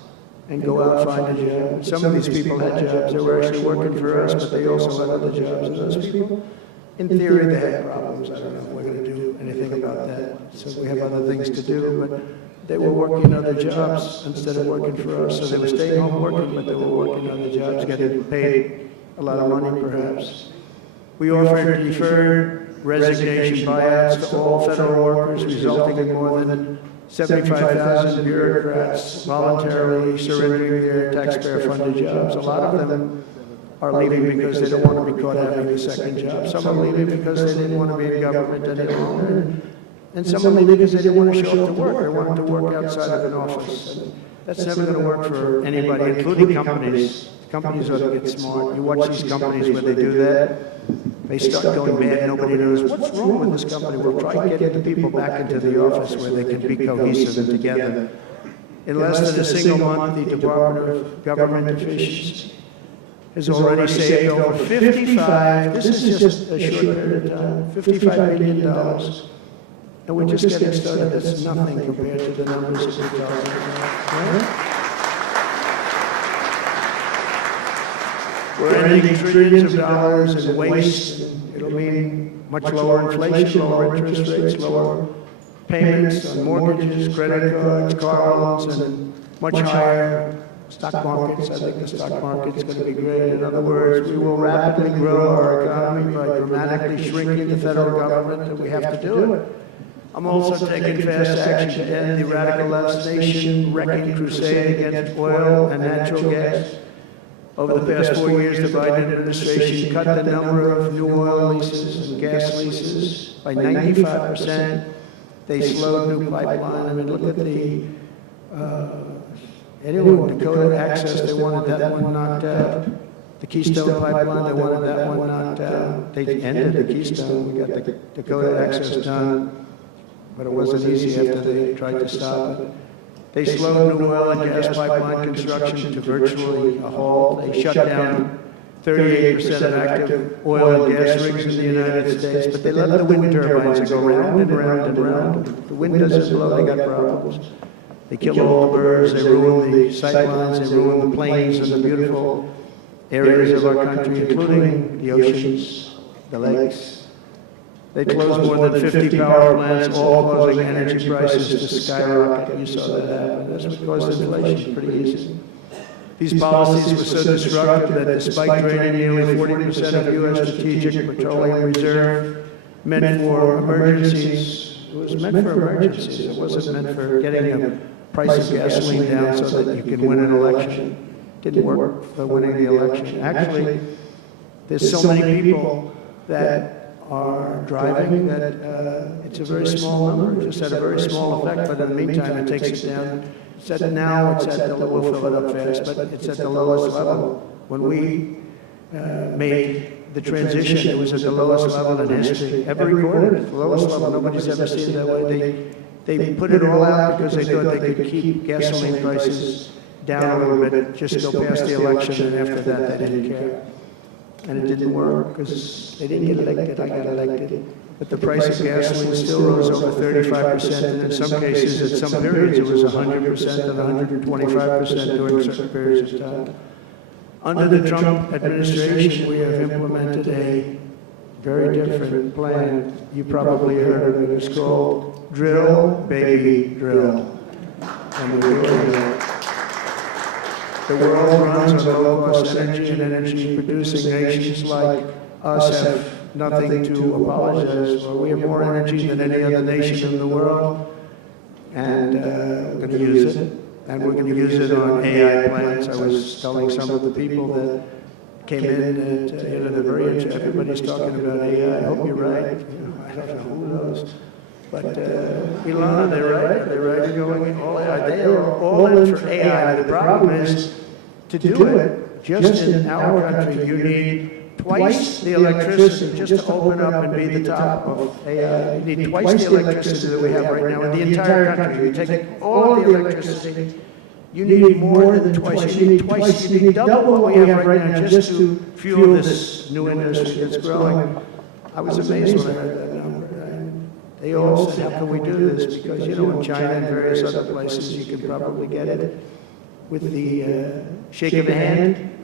and go out and find a job. Some of these people had jobs. They were actually working for us, but they also had other jobs. And those people, in theory, they had problems. I don't know if we're going to do anything about that. So we have other things to do, but they were working other jobs instead of working for us. So they were staying home working, but they were working other jobs, getting paid a lot of money, perhaps. We offered deferred resignation buyouts to all federal workers, resulting in more than 75,000 bureaucrats voluntarily surrendering their taxpayer-funded jobs. A lot of them are leaving because they don't want to be caught having a second job. Some are leaving because they didn't want to be in government any longer. And some are leaving because they didn't want to show up to work. They wanted to work outside of an office. And that's never going to work for anybody, including companies. Companies ought to get smart. You watch these companies where they do that, they start going bad, nobody knows what's wrong with this company. We'll try getting the people back into the office where they can be cohesive and together. In less than a single month, the Department of Government Efficiency has already saved over 55, this is just a short period of time, $55 billion. And we're just getting started. That's nothing compared to the numbers that we're talking about. We're ending trillions of dollars in waste. It'll mean much lower inflation, lower interest rates, lower payments on mortgages, credit cards, car loans, and much higher stock markets. I think the stock market's going to be great. In other words, we will rapidly grow our economy by dramatically shrinking the federal government, and we have to do it. I'm also taking fast action to end the radicalization wrecking crusade against oil and natural gas. Over the past 4 years, the Biden administration cut the number of new oil leases and gas leases by 95%. They slowed new pipeline. I mean, look at the, Dakota Access, they wanted that one knocked out. The Keystone Pipeline, they wanted that one knocked out. They ended the Keystone. We got the Dakota Access done, but it wasn't easy after they tried to stop it. They slowed new oil and gas pipeline construction to virtually a halt. They shut down 38% of active oil and gas rigs in the United States, but they let the wind turbines go round and round and round. The wind doesn't blow, they got problems. They kill all the birds, they ruin the sightlines, they ruin the plains and the beautiful areas of our country, including the oceans, the lakes. They closed more than 50 power plants, all causing energy prices to skyrocket. You saw that happen. That's what caused inflation, pretty easy. These policies were so destructive that despite draining nearly 40% of U.S. strategic petroleum reserve, meant for emergencies, it was meant for emergencies. It wasn't meant for getting the price of gasoline down so that you can win an election. It didn't work for winning the election. Actually, there's so many people that are driving that it's a very small number. It just had a very small effect, but in the meantime, it takes it down. Now it's at the, we'll fill it up fast, but it's at the lowest level. When we made the transition, it was at the lowest level in history, ever recorded, the lowest level. Nobody's ever seen it that way. They put it all out because they thought they could keep gasoline prices down a little bit, just go past the election, and after that, they didn't care. And it didn't work because they didn't get elected, I got elected. But the price of gasoline still rose over 35%, and in some cases, at some periods, it was 100% and 125% during certain periods of time. Under the Trump administration, we have implemented a very different plan. You probably heard of it. It's called Drill, Baby, Drill. And we're doing that. The world runs on low-cost energy, and energy-producing nations like us have nothing to apologize for. We have more energy than any other nation in the world, and we're going to use it. And we're going to use it on AI plants. I was telling some of the people that came in, and they're very interested. Everybody's talking about AI. I hope you're right. I don't know, who knows. But Ilana, they're right. They're right going all AI. They are all in for AI. The problem is, to do it, just in our country, you need twice the electricity just to open up and be the top of AI. You need twice the electricity that we have right now in the entire country. You take all the electricity you need more than twice. You need twice, you need double what we have right now just to fuel this new industry that's growing. I was amazed when I heard that number. They all said, how can we do this? Because, you know, in China and various other places, you can probably get it with the shake of a hand.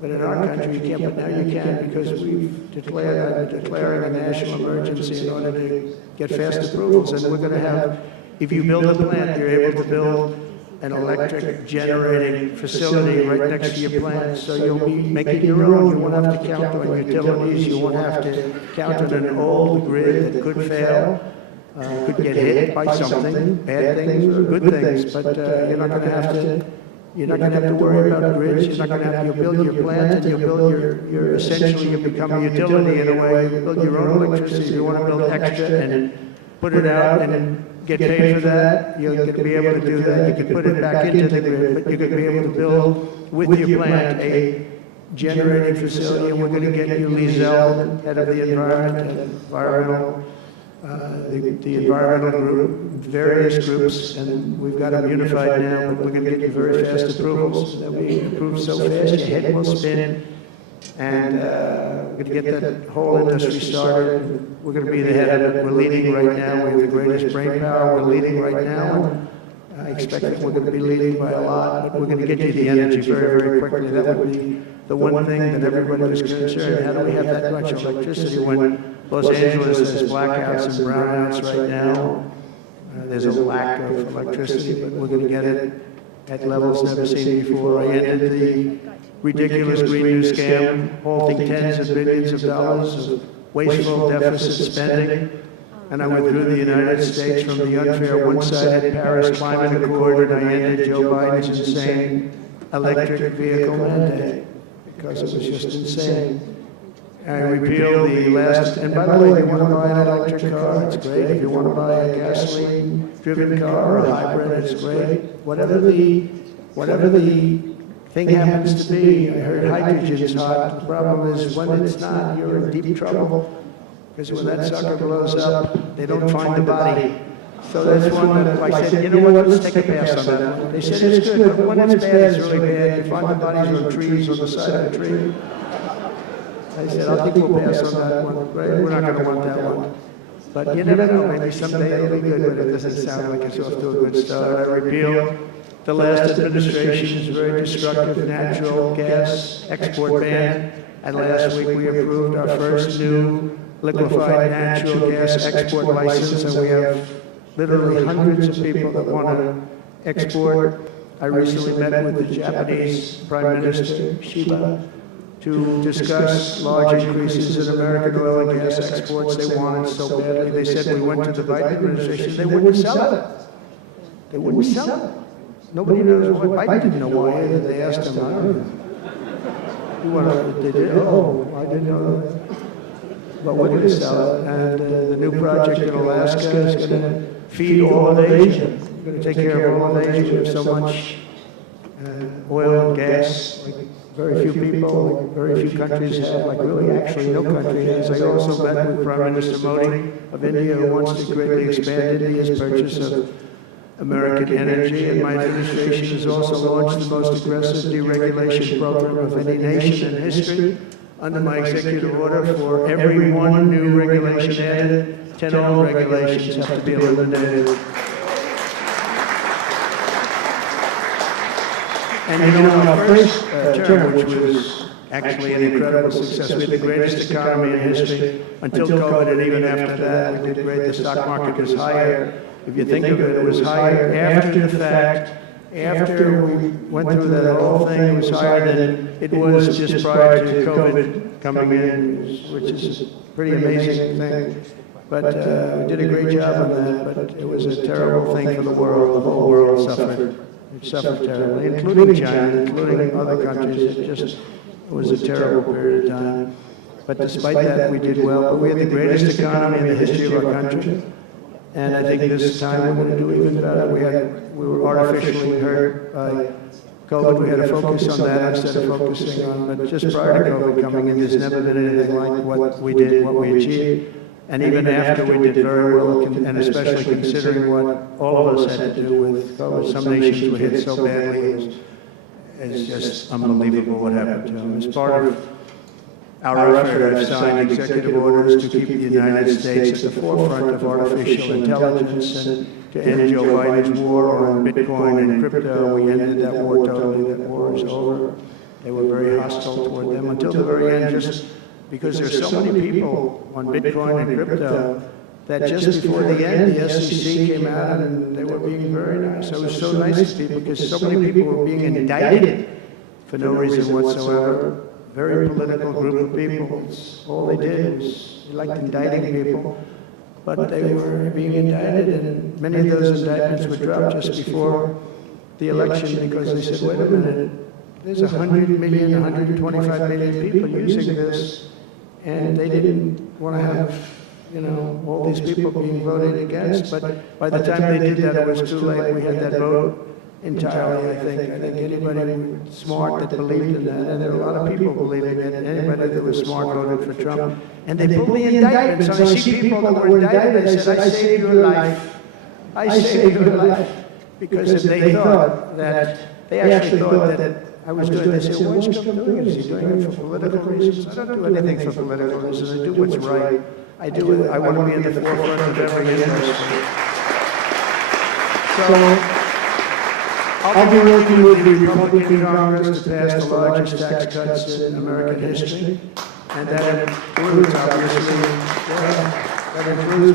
But in our country, you can't, but now you can, because we've declaring a national emergency in order to get fast approvals. And we're going to have, if you build a plant, you're able to build an electric generating facility right next to your plant. So you'll be making your own. You won't have to count on utilities. You won't have to count on an old grid that could fail, could get hit by something, bad things or good things. But you're not going to have to. You're not going to have to worry about grids. You're not going to have. You'll build your plant, and you'll build your essentially you become a utility in a way. You build your own electricity. If you want to build extra and put it out and get paid for that, you're going to be able to do that. You can put it back into the grid, but you're going to be able to build with your plant a generating facility. And we're going to get you Lee Zeldin, head of the environmental. The environmental group, various groups, and we've got them unified now, but we're going to get you very fast approvals. They'll be approved so fast, your head will spin, and we're going to get that whole industry started. We're going to be the head of it. We're leading right now. We have the greatest brain power. We're leading right now. I expect that we're going to be leading by a lot, but we're going to get you the energy very, very quickly. That would be the one thing that everybody was concerned. How do we have that much electricity when Los Angeles has blackouts and brownouts right now? There's a lack of electricity, but we're going to get it at levels never seen before. I ended the ridiculous Green New scam, halting tens of billions of dollars of wasteful deficit spending. And I withdrew the United States from the unfair one-sided Paris Climate Accord, and I ended Joe Biden's insane electric vehicle mandate, because it was just insane. I repealed the last, and by the way, if you want to buy an electric car, it's great. If you want to buy a gasoline-driven car or a hybrid, it's great. Whatever the thing happens to be, I heard hydrogen is hot. The problem is when it's not, you're in deep trouble. Because when that sucker blows up, they don't find the body. So that's one that I said, you know what, let's take a pass on that one. They said it's good, but when it's bad, it's really bad. You find the bodies on trees on the side of a tree. I said, I think we'll pass on that one. We're not going to want that one. But you never know, maybe someday it'll be good, but it doesn't sound like it's off to a good start. I repealed the last administration's very destructive natural gas export ban. And last week we approved our first new liquefied natural gas export license, and we have literally hundreds of people that want to export. I recently met with the Japanese Prime Minister, Shiba, to discuss large increases in American oil and gas exports. They wanted so badly. They said we went to the Biden administration, they wouldn't sell it. They wouldn't sell it. Nobody knows why. Biden didn't know why. They asked him, I don't know. You want to, they did? Oh, I didn't know that. But we're going to sell it, and the new project in Alaska is going to feed all of Asia. We're going to take care of all of Asia. There's so much oil and gas, like very few people, like very few countries have, like really actually no country has. I also met with Prime Minister Modi of India, who wants to greatly expand India's purchase of American energy, and my administration has also launched the most aggressive deregulation program of any nation in history. Under my executive order, for every one new regulation added, 10 old regulations have to be eliminated. And you know, in our first term, which was actually an incredible success, we had the greatest economy in history until COVID, and even after that, we did great. The stock market was higher. If you think of it, it was higher after the fact. After we went through that whole thing, it was higher than it was just prior to COVID coming in, which is a pretty amazing thing. But we did a great job on that, but it was a terrible thing for the world. The whole world suffered. It suffered terribly, including China, including other countries. It was a terrible period of time. But despite that, we did well. But we had the greatest economy in the history of our country. And I think this time we're going to do even better. We were artificially hurt by COVID. We had to focus on that instead of focusing on, but just prior to COVID coming in, there's never been anything like what we did, what we achieved. And even after we did very well, and especially considering what all of us had to do with COVID, some nations were hit so badly, it's just unbelievable what happened to them. As part of our effort, I've signed executive orders to keep the United States at the forefront of artificial intelligence and to end Joe Biden's war on Bitcoin and crypto. We ended that war totally. That war is over. They were very hostile toward them until the very end, just because there's so many people on Bitcoin and crypto that just before the end, the SEC came out and they were being very nice. It was so nice to people because so many people were being indicted for no reason whatsoever. Very political group of people. All they did was they liked indicting people, but they were being indicted, and many of those indictments were dropped just before the election because they said, wait a minute, there's 100 million, 125 million people using this, and they didn't want to have, all these people being voted against. But by the time they did that, it was too late. We had that vote entirely, I think. I think anybody smart that believed in that, and there were a lot of people believing it, anybody that was smart voted for Trump. And they pulled the indictments. So I see people that were indicted, they said, I saved your life. I saved your life. Because if they thought that, they actually thought that I was doing this, they said, why is Trump doing it? Is he doing it for political reasons? I don't do anything for political reasons. I do what's right. I do it. I want to be in the forefront of every industry. So, I'll be working with the Republican Congress to pass the largest tax cuts in American history, and that includes, obviously,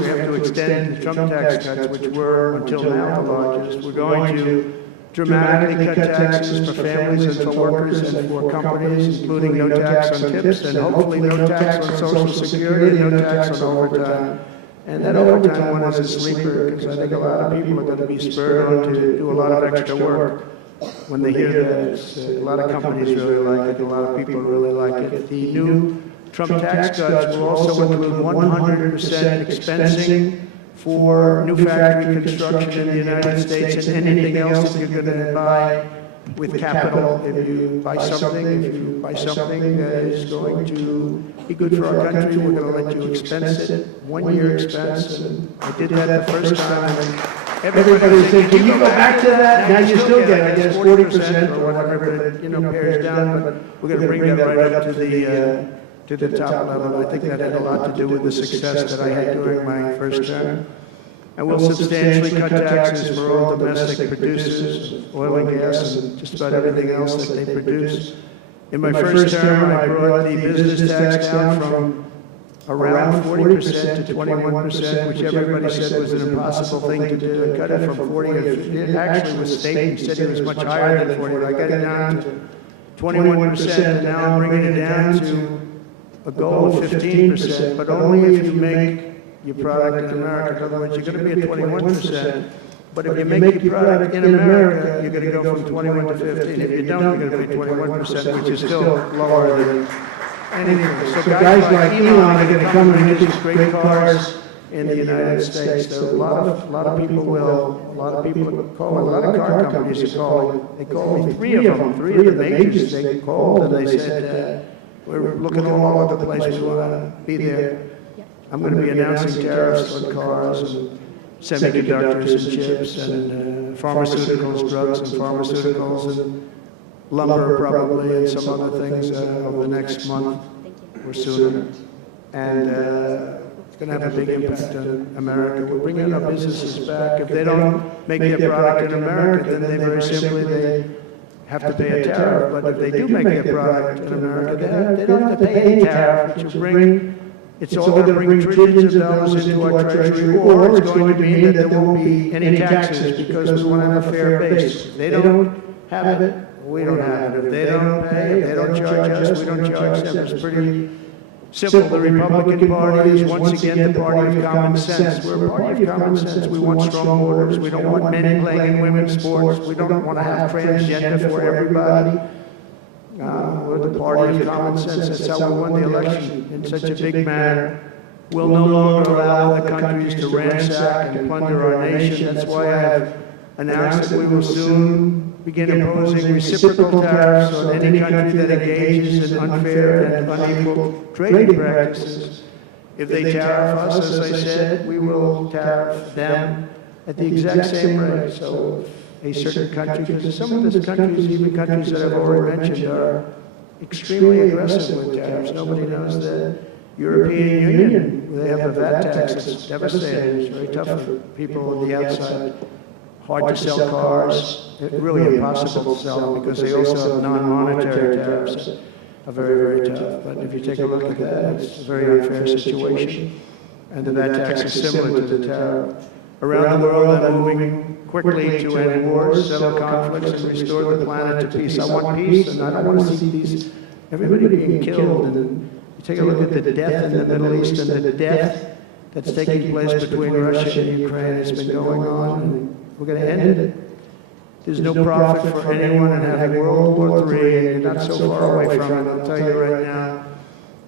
we have to extend the Trump tax cuts, which were, until now, the largest. We're going to dramatically cut taxes for families and for workers and for companies, including no tax on tips, and hopefully no tax on Social Security, and no tax on overtime. And that overtime one is a sleeper, because I think a lot of people are going to be spurred on to do a lot of extra work. When they hear that, a lot of companies really like it, a lot of people really like it. The new Trump tax cuts will also include 100% expensing for new factory construction in the United States and anything else that you're going to buy with capital. If you buy something that is going to be good for our country, we're going to let you expense it, 1 year expense. And I did that the first time. And everybody said, can you go back to that? Now you still get, I guess, 40% or whatever, but pares down. But we're going to bring that right up to the top level. I think that had a lot to do with the success that I had during my first term. And we'll substantially cut taxes for all domestic producers of oil and gas and just about everything else that they produce. In my first term, I brought the business tax down from around 40% to 21%, which everybody said was an impossible thing to do. I cut it from 40 to 50. It actually was state, said it was much higher than 40. I got it down to 21%, and now I'm bringing it down to a goal of 15%, but only if you make your product in America. In other words, you're going to be at 21%, but if you make your product in America, you're going to go from 21 to 15. If you don't, you're going to be 21%, which is still lower than anything. So guys like Elon are going to come and make these great cars in the United States. So a lot of people call, a lot of car companies are calling. They called me, three of the majors. They called and they said, we're looking all over the place. We want to be there. I'm going to be announcing tariffs on cars and semiconductors and chips and pharmaceuticals, drugs and pharmaceuticals and lumber probably and some other things over the next month or sooner. And it's going to have a big impact on America. We're bringing our businesses back. If they don't make their product in America, then they very simply, they have to pay a tariff. But if they do make their product in America, they don't have to pay any tariff, which will bring, it's all going to bring trillions of dollars into our treasury, or it's going to mean that there won't be any taxes because we want to have a fair base. If they don't have it, we don't have it. If they don't pay, if they don't charge us, we don't charge them. It's pretty simple. The Republican Party is once again the party of common sense. We're a party of common sense. We want strong borders. We don't want men playing in women's sports. We don't want to have transgender for everybody. We're the party of common sense. That's how we won the election in such a big manner. We'll no longer allow other countries to ransack and plunder our nation. That's why I have announced that we will soon begin imposing reciprocal tariffs on any country that engages in unfair and unequal trading practices. If they tariff us, as I said, we will tariff them at the exact same rate. So if a certain country, because some of these countries, even countries that I've already mentioned, are extremely aggressive with tariffs. Nobody knows that European Union, they have a VAT tax that's devastating. It's very tough for people on the outside. Hard to sell cars, really impossible to sell them because they also have non-monetary tariffs that are very, very tough. But if you take a look at that, it's a very unfair situation. And the VAT tax is similar to the tariff. Around the world, I'm moving quickly to end wars, settle conflicts, and restore the planet to peace. I want peace, and I don't want to see everybody being killed. And you take a look at the death in the Middle East and the death that's taking place between Russia and Ukraine. It's been going on, and we're going to end it. There's no profit for anyone in having World War III, and you're not so far away from it. I'll tell you right now,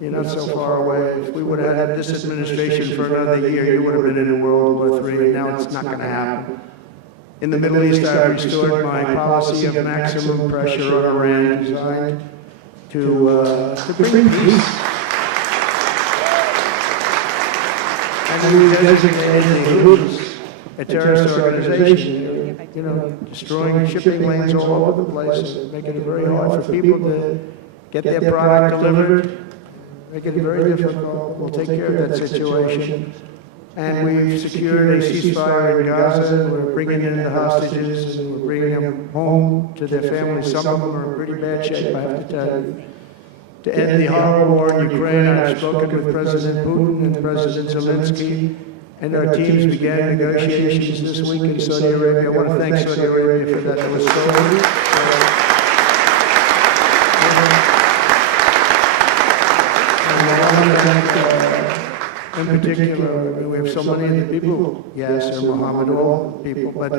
you're not so far away. If we would have had this administration for another year, you would have been in World War III, and now it's not going to happen. In the Middle East, I've restored my policy of maximum pressure on Iran, designed to bring peace. And we designated the Houthis a terrorist organization, destroying shipping lanes all over the place, making it very hard for people to get their product delivered, making it very difficult. We'll take care of that situation. And we've secured a ceasefire in Gaza. We're bringing in the hostages, and we're bringing them home to their families. Some of them are in pretty bad shape, I have to tell you. To end the horrible war in Ukraine, I've spoken with President Putin and President Zelensky, and our teams began negotiations this week in Saudi Arabia. I want to thank Saudi Arabia for that. It was in particular, we have so many people, Yasser, Mohammed, all people, but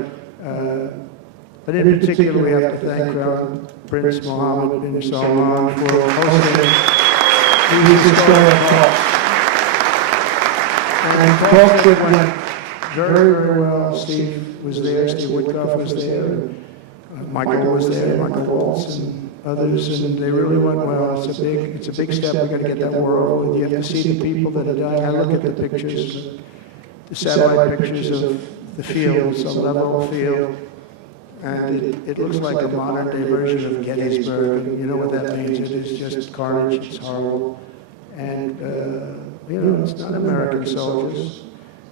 in particular, we have to thank Crown Prince Mohammed bin Salman for hosting these historic talks. And talks that went very, very well. Steve was there, Steve Woodcock was there, and Michael was there, Michael Waltz, and others, and they really went well. It's a big step. We've got to get that war over with. You have to see the people that are dying. I look at the pictures, the satellite pictures of the field. It's a level field, and it looks like a modern-day version of Gettysburg. And you know what that means? It is just carnage. It's horrible. And, it's not American soldiers.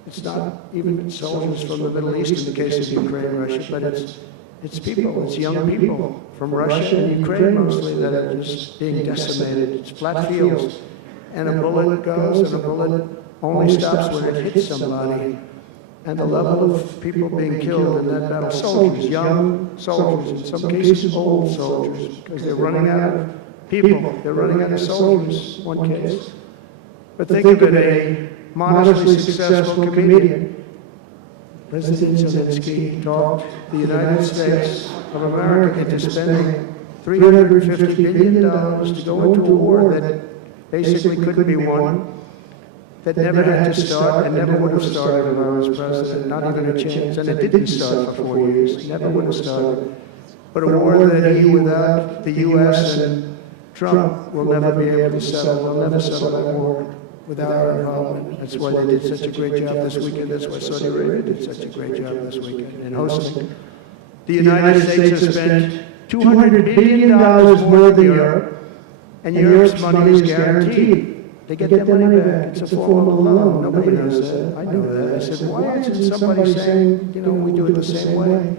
It's not even soldiers from the Middle East in the case of Ukraine and Russia, but it's people, it's young people from Russia and Ukraine mostly that are just being decimated. It's flat fields. And a bullet goes, and a bullet only stops when it hits somebody. And the level of people being killed in that battle, soldiers, young soldiers, in some cases old soldiers, because they're running out of people. They're running out of soldiers, one case. But think of it, a modestly successful comedian. President Zelensky talked the United States of America into spending $350 billion to go into a war that basically couldn't be won, that never had to start and never would have started if I was president, not even a chance. And it didn't start for 4 years, never would have started. But a war that he, without the U.S. and Trump, will never be able to settle. They'll never settle that war without our involvement. That's why they did such a great job this weekend. That's why Saudi Arabia did such a great job this weekend in hosting. The United States has spent $200 billion more than Europe, and Europe's money is guaranteed. They get their money back. It's a form of loan. Nobody knows that. I know that. I said, why isn't somebody saying, we do it the same way?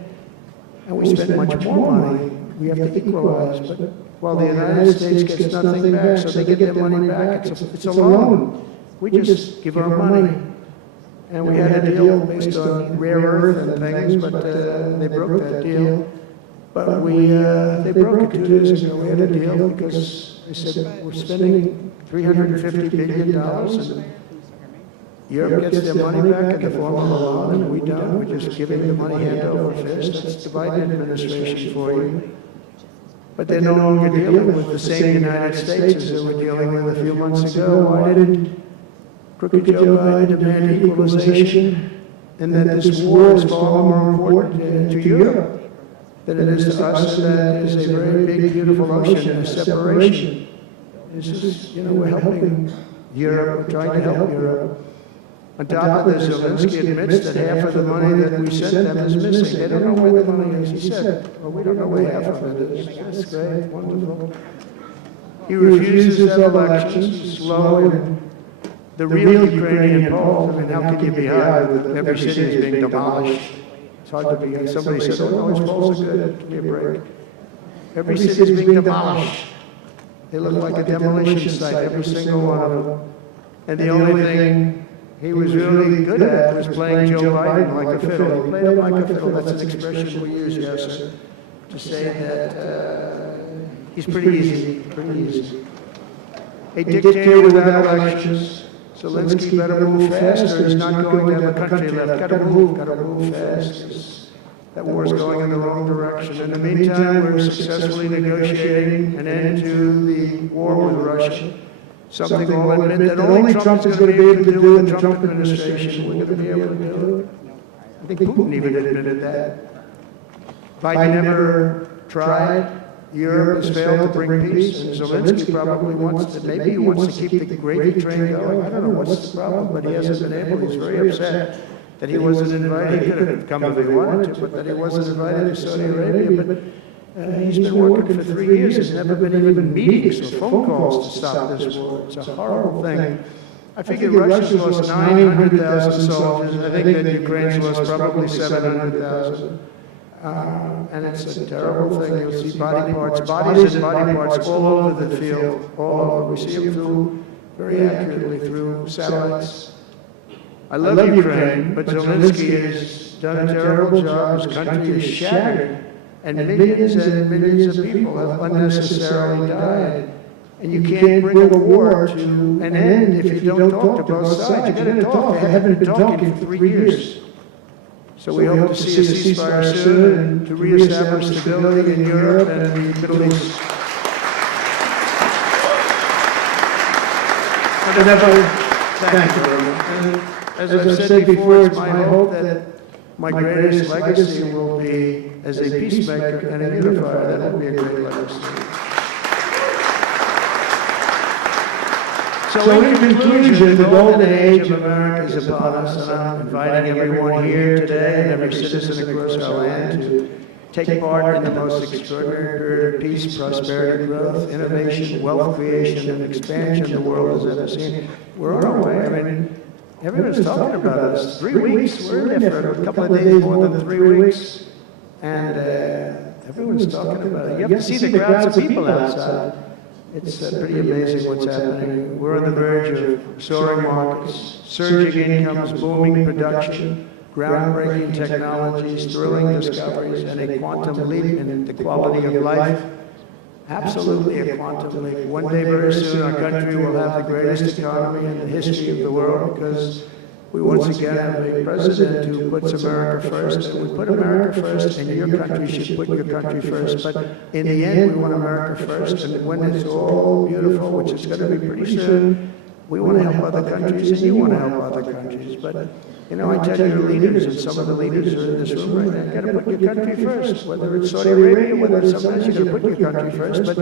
And we spend much more money. We have to equalize. But while the United States gets nothing back, so they get their money back, it's a loan. We just give our money. And we had a deal based on rare earth and things, but they broke that deal. But they broke it 2 years ago. We had a deal because they said, we're spending $350 billion, and Europe gets their money back in the form of a loan, and we don't. We're just giving the money hand over fist. That's the Biden administration for you. But they're no longer dealing with the same United States as they were dealing with a few months ago. Why didn't crooked Joe Biden demand equalization, and that this war is far more important to Europe than it is to us, and that is a very big, beautiful ocean, a separation. It's just, we're helping Europe, we're trying to help Europe. On top of this, Zelensky admits that half of the money that we sent them is missing. They don't know where the money is. He said, well, we don't know where half of it is. That's great, wonderful. He refuses to have elections, slow, and the real Ukrainian polls, I mean, how can you be high with every city is being demolished? It's hard to be, somebody said, oh, no, his polls are good, give me a break. Every city is being demolished. They look like a demolition site, every single one of them. And the only thing he was really good at was playing Joe Biden like a fiddle. He played him like a fiddle. That's an expression we use, yes, sir, to say that he's pretty easy, pretty easy. A dictator without elections. Zelensky better move fast, or he's not going to have a country left. Gotta move fast. That war's going in the wrong direction. In the meantime, we're successfully negotiating an end to the war with Russia. Something I'll admit that only Trump is going to be able to do in the Trump administration. We're going to be able to do it. I think Putin even admitted that. Biden never tried. Europe has failed to bring peace, and Zelensky probably wants to, maybe he wants to keep the gravy train going. I don't know what's the problem, but he hasn't been able. He's very upset that he wasn't invited. He could have come if he wanted to, but that he wasn't invited to Saudi Arabia. But he's been working for 3 years. There's never been even meetings or phone calls to stop this war. It's a horrible thing. I figure Russia's lost 900,000 soldiers. I think that Ukraine's lost probably 700,000. And it's a terrible thing. You'll see bodies and body parts all over the field, all over. We see them through, very accurately through satellites. I love Ukraine, but Zelensky has done a terrible job. His country is shattered, and millions of people have unnecessarily died. And you can't bring a war to an end if you don't talk to both sides. You've got to talk. They haven't been talking for 3 years. So we hope to see a ceasefire soon and to reestablish stability in Europe and the Middle East. Thank you very much. As I've said before, it's my hope that my greatest legacy will be as a peacemaker and a unifier. That will be a great legacy. So in conclusion, the golden age of America is upon us, and I'm inviting everyone here today and every citizen across our land to take part in the most extraordinary period of peace, prosperity, growth, innovation, wealth creation, and expansion the world has ever seen. We're on our way. I mean, everyone's talking about us. 3 weeks, we're in there for a couple of days, more than 3 weeks, and everyone's talking about it. You have to see the crowds of people outside. It's pretty amazing what's happening. We're on the verge of soaring markets, surging incomes, booming production, groundbreaking technologies, thrilling discoveries, and a quantum leap in the quality of life. Absolutely a quantum leap. One day very soon our country will have the greatest economy in the history of the world because we once again have a president who puts America first, and we put America first, and your country should put your country first. But in the end, we want America first, and when it's all beautiful, which is going to be pretty soon, we want to help other countries, and you want to help other countries. But, you know, I tell you, the leaders, and some of the leaders are in this room right now, you've got to put your country first, whether it's Saudi Arabia, whether it's somewhere else, you've got to put your country first, but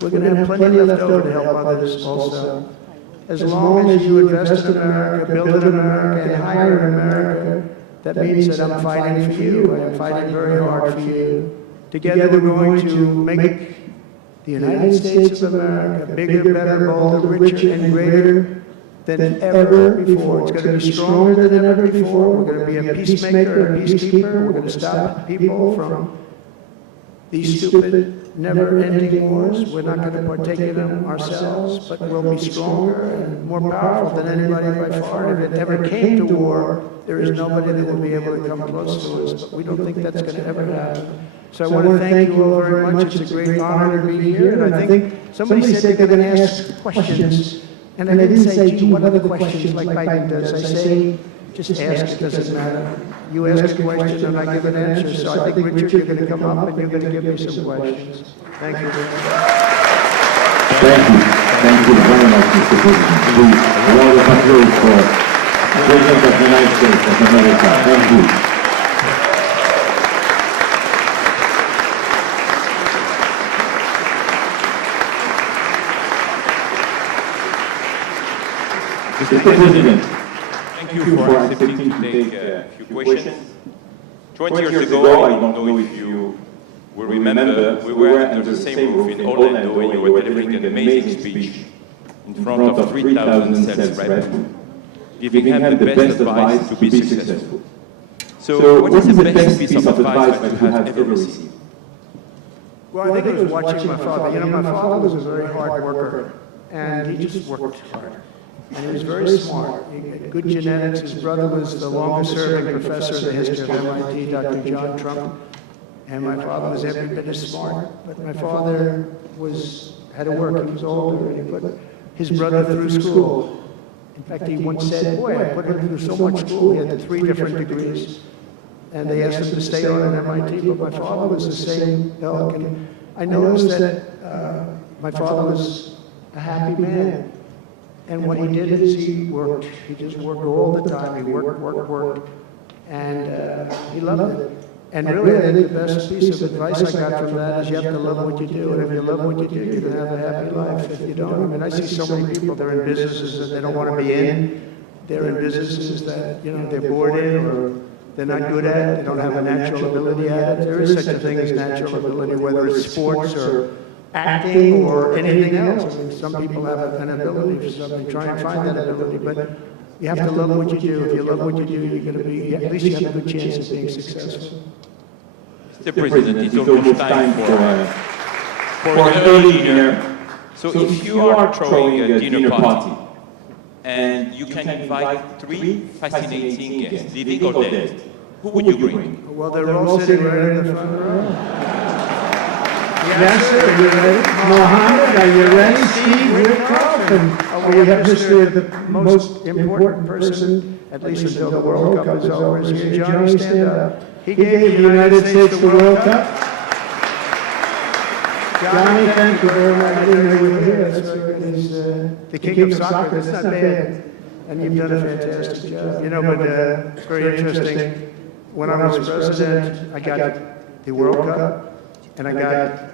we're going to have plenty left over to help others also. As long as you invest in America, build in America, and hire in America, that means that I'm fighting for you. I'm fighting very hard for you. Together we're going to make the United States of America bigger, better, bolder, richer, and greater than ever before. It's going to be stronger than ever before. We're going to be a peacemaker, a peacekeeper. We're going to stop people from these stupid, never-ending wars. We're not going to partake in them ourselves, but we'll be stronger and more powerful than anybody by far. And if it ever came to war, there is nobody that will be able to come close to us, but we don't think that's going to ever happen. So I want to thank you all very much. It's a great honor to be here. And I think somebody said they're going to ask questions, and I didn't say, gee, what other questions like Biden does. I say, just ask, it doesn't matter. You ask a question and I give an answer. So I think, Richard, you're going to come up and you're going to give me some questions. Thank you. Thank you. Thank you very much, Mr. President. We round of applause for President of the United States of America. Thank you. Mr. President, thank you for accepting to take a few questions. 20 years ago, I don't know if you will remember, we were under the same roof in Orlando and you were delivering an amazing speech in front of 3,000 sales reps, giving them the best advice to be successful. So, what is the best piece of advice that you have ever received? Well, I think it was watching my father. You know, my father was a very hard worker, and he just worked hard. And he was very smart. He had good genetics. His brother was the longest-serving professor in the history of MIT, Dr. John Trump. And my father was every bit as smart. But my father had to work. He was older, and he put his brother through school. In fact, he once said, "Boy, I put him through so much school. He had 3 different degrees." And they asked him to stay on at MIT, but my father was the same ilk. And I noticed that my father was a happy man. And what he did is he worked. He just worked all the time. He worked. And he loved it. And really, I think the best piece of advice I got from that is you have to love what you do. And if you love what you do, you're going to have a happy life. If you don't, I mean, I see so many people, they're in businesses that they don't want to be in. They're in businesses that, you know, they're bored in or they're not good at, they don't have a natural ability at it. There is such a thing as natural ability, whether it's sports or acting or anything else. I mean, some people have an ability for something, try and find that ability, but you have to love what you do. If you love what you do, you're going to be, at least you have a good chance of being successful. Mr. President, it's almost time for an early dinner. So if you are throwing a dinner party, and you can invite 3 fascinating guests, living or dead, who would you bring? Well, they're all sitting right in the front row. Yes, sir. Are you ready? Mohammed, are you ready? Steve, Rick, Carlton. We have history of the most important person, at least until the World Cup is over, is here. Johnny, stand up. He gave the United States the World Cup. Johnny, thank you very much. I didn't know you were here. That's very good. He's The king of soccer, that's not bad. And you've done a fantastic job. You know, but it's very interesting. When I was president, I got the World Cup, and I got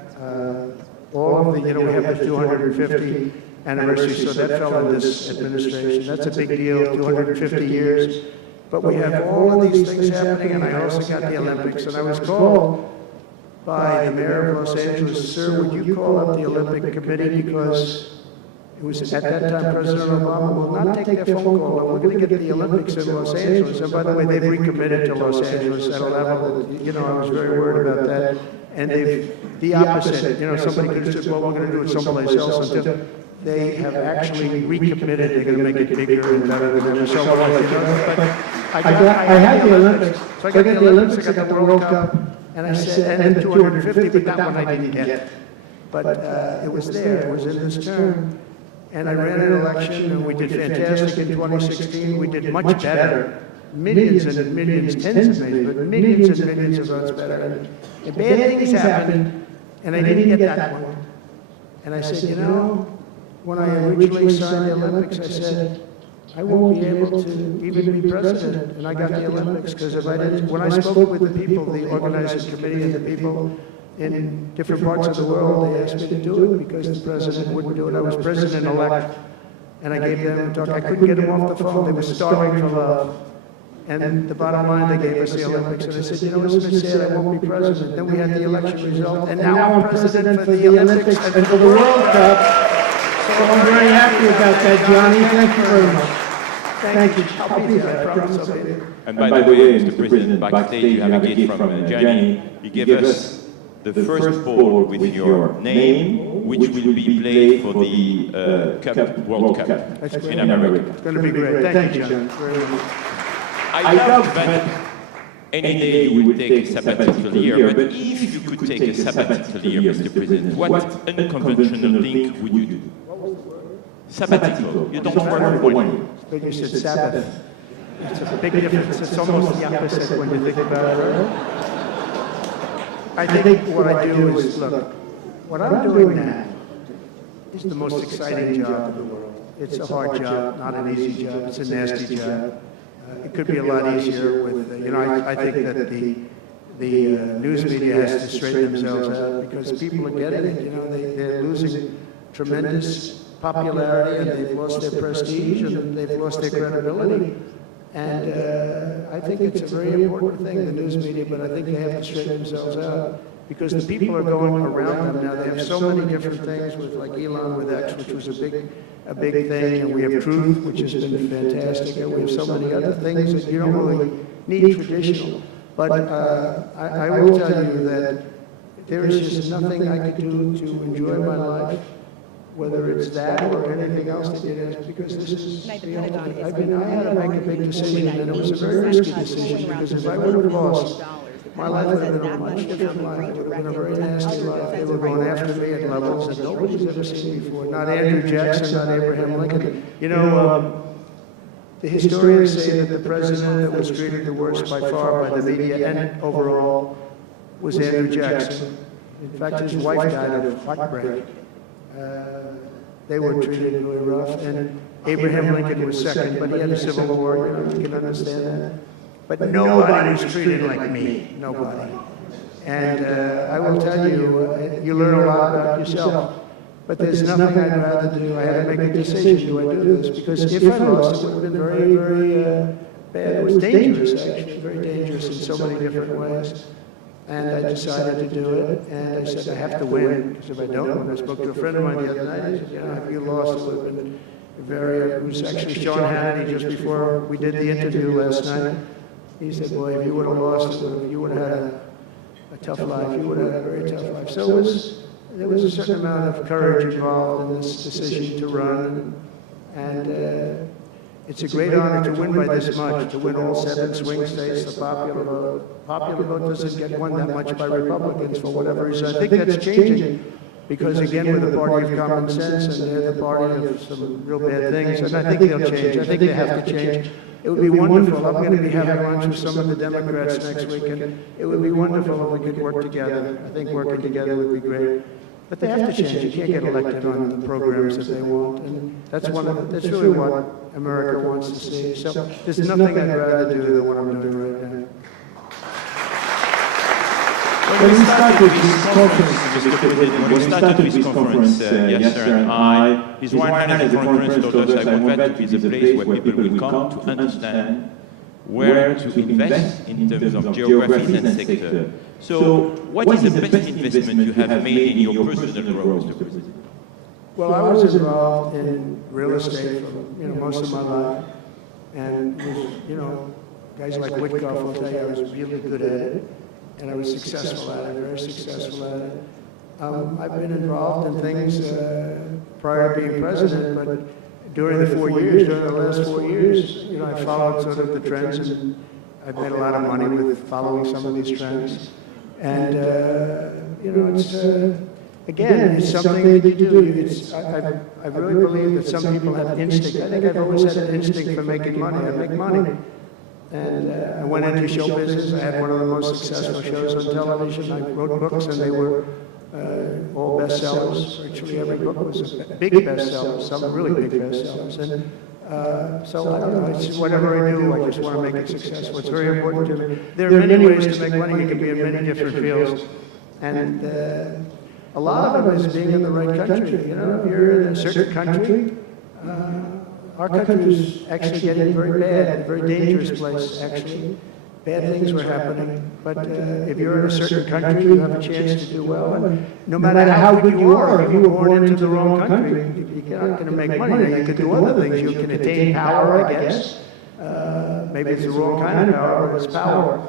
all of the, you know, we have the 250 anniversary, so that fell in this administration. That's a big deal, 250 years. But we have all of these things happening, and I also got the Olympics. And I was called by the mayor of Los Angeles, "Sir, would you call up the Olympic Committee, because it was at that time President Obama will not take their phone call, and we're going to get the Olympics in Los Angeles." And by the way, they've recommitted to Los Angeles at a level that, you know, I was very worried about that. And they've, the opposite, you know, somebody could have said, "Well, we're going to do it someplace else," until they have actually recommitted. They're going to make it bigger and better than ever. So I had the Olympics. So I got the Olympics, I got the World Cup. And I said, and the 250, but that one I didn't get. But it was there, it was in this term. And I ran an election, and we did fantastic in 2016. We did much better. Millions and millions, tens of millions, but millions and millions of votes better. And bad things happened, and I didn't get that one. And I said, you know, when I originally signed the Olympics, I said, I won't be able to even be president, and I got the Olympics, because if I didn't, when I spoke with the people, the organizing committee and the people in different parts of the world, they asked me to do it because the president wouldn't do it. I was president-elect, and I gave them a talk. I couldn't get them off the phone. They were starving for love. And the bottom line, they gave us the Olympics. And I said, you know, it's been said I won't be president. Then we had the election result, and now I'm president for the Olympics and for the World Cup. So I'm very happy about that, Johnny. Thank you very much. Thank you. I'll be there. I promise I'll be there. And by the way, Mr. President, backstage you have a gift from Gianni. He gave us the first ball with your name, which will be played for the World Cup in America. It's going to be great. Thank you, John. Very much. I doubt that any day you would take a sabbatical year, but if you could take a sabbatical year, Mr. President, what unconventional thing would you do? Sabbatical. You don't work for 1 year. But you said Sabbath. It's a big difference. It's almost the opposite when you think about it, right? I think what I do is, look, what I'm doing now is the most exciting job in the world. It's a hard job, not an easy job. It's a nasty job. It could be a lot easier with, you know, I think that the news media has to straighten themselves out because people are getting it, you know, they're losing tremendous popularity, and they've lost their prestige, and they've lost their credibility. And I think it's a very important thing, the news media, but I think they have to straighten themselves out, because the people are going around them now. They have so many different things, with like Elon with X, which was a big thing, and we have Truth, which has been fantastic, and we have so many other things that you don't really need traditional. But I will tell you that there is just nothing I could do to enjoy my life, whether it's that or anything else that it is, because this is the only, I had to make a big decision, and it was a very risky decision, because if I would have lost, my life would have been a much different life. It would have been a very nasty life. They were going after me at levels that nobody's ever seen before. Not Andrew Jackson, not Abraham Lincoln. You know, the historians say that the president that was treated the worst by far by the media and overall was Andrew Jackson. In fact, his wife died of heartbreak. They were treated really rough, and Abraham Lincoln was second, but he had a civil war, you can understand that. But nobody was treated like me, nobody. And I will tell you, you learn a lot about yourself, but there's nothing I'd rather do. I had to make a decision, do I do this? Because if I lost, it would have been very, very bad. It was dangerous, actually, very dangerous in so many different ways. And I decided to do it, and I said, I have to win, because if I don't win, I spoke to a friend of mine the other night, he said, you know, if you lost, it would have been very, it was actually Sean Hannity just before we did the interview last night. He said, boy, if you would have lost, you would have had a tough life, you would have had a very tough life. So there was a certain amount of courage involved in this decision to run, and it's a great honor to win by this much, to win all 7 swing states, the popular vote. Popular vote doesn't get won that much by Republicans for whatever reason. I think that's changing, because again, we're the party of common sense, and they're the party of some real bad things, and I think they'll change. I think they have to change. It would be wonderful. I'm going to be having lunch with some of the Democrats next week, and it would be wonderful if we could work together. I think working together would be great. But they have to change. You can't get elected on the programs that they want, and that's really what America wants to see. So there's nothing I'd rather do than what I'm doing right now. When we started this conference, yes sir, and His Royal Highness the Conference told us I want that to be the place where people will come to understand where to invest in terms of geographies and sector. So, what is the best investment you have made in your personal growth, Mr. President? Well, I was involved in real estate for most of my life, and guys like Witkoff will tell you I was really good at it, and I was successful at it, very successful at it. I've been involved in things prior to being president, but during the last 4 years, I followed sort of the trends, and I've made a lot of money with following some of these trends. And, it's, again, it's something that you do. I really believe that some people have instinct. I think I've always had an instinct for making money. I make money. And I went into show business. I had one of the most successful shows on television. I wrote books, and they were all bestsellers. Virtually every book was a big bestseller, some really big bestsellers. And so I don't know, it's whatever I do, I just want to make it successful. It's very important to me. There are many ways to make money. You can be in many different fields. And a lot of it is being in the right country. If you're in a certain country, our country is actually getting very bad, a very dangerous place, actually. Bad things were happening, but if you're in a certain country, you have a chance to do well. And no matter how good you are, if you were born into the wrong country, you're not going to make money. Now, you can do other things. You can attain power, I guess. Maybe it's the wrong kind of power, but it's power.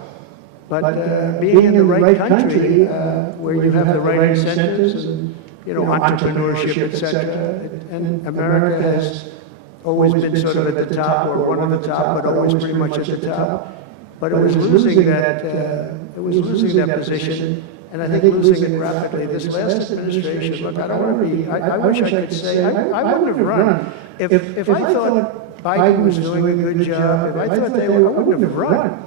But being in the right country, where you have the right incentives and entrepreneurship, etc., and America has always been sort of at the top, or one of the top, but always pretty much at the top. But it was losing that position, and I think losing it rapidly. This last administration, look, I don't want to be, I wish I could say, I wouldn't have run. If I thought Biden was doing a good job, if I thought they were, I wouldn't have run.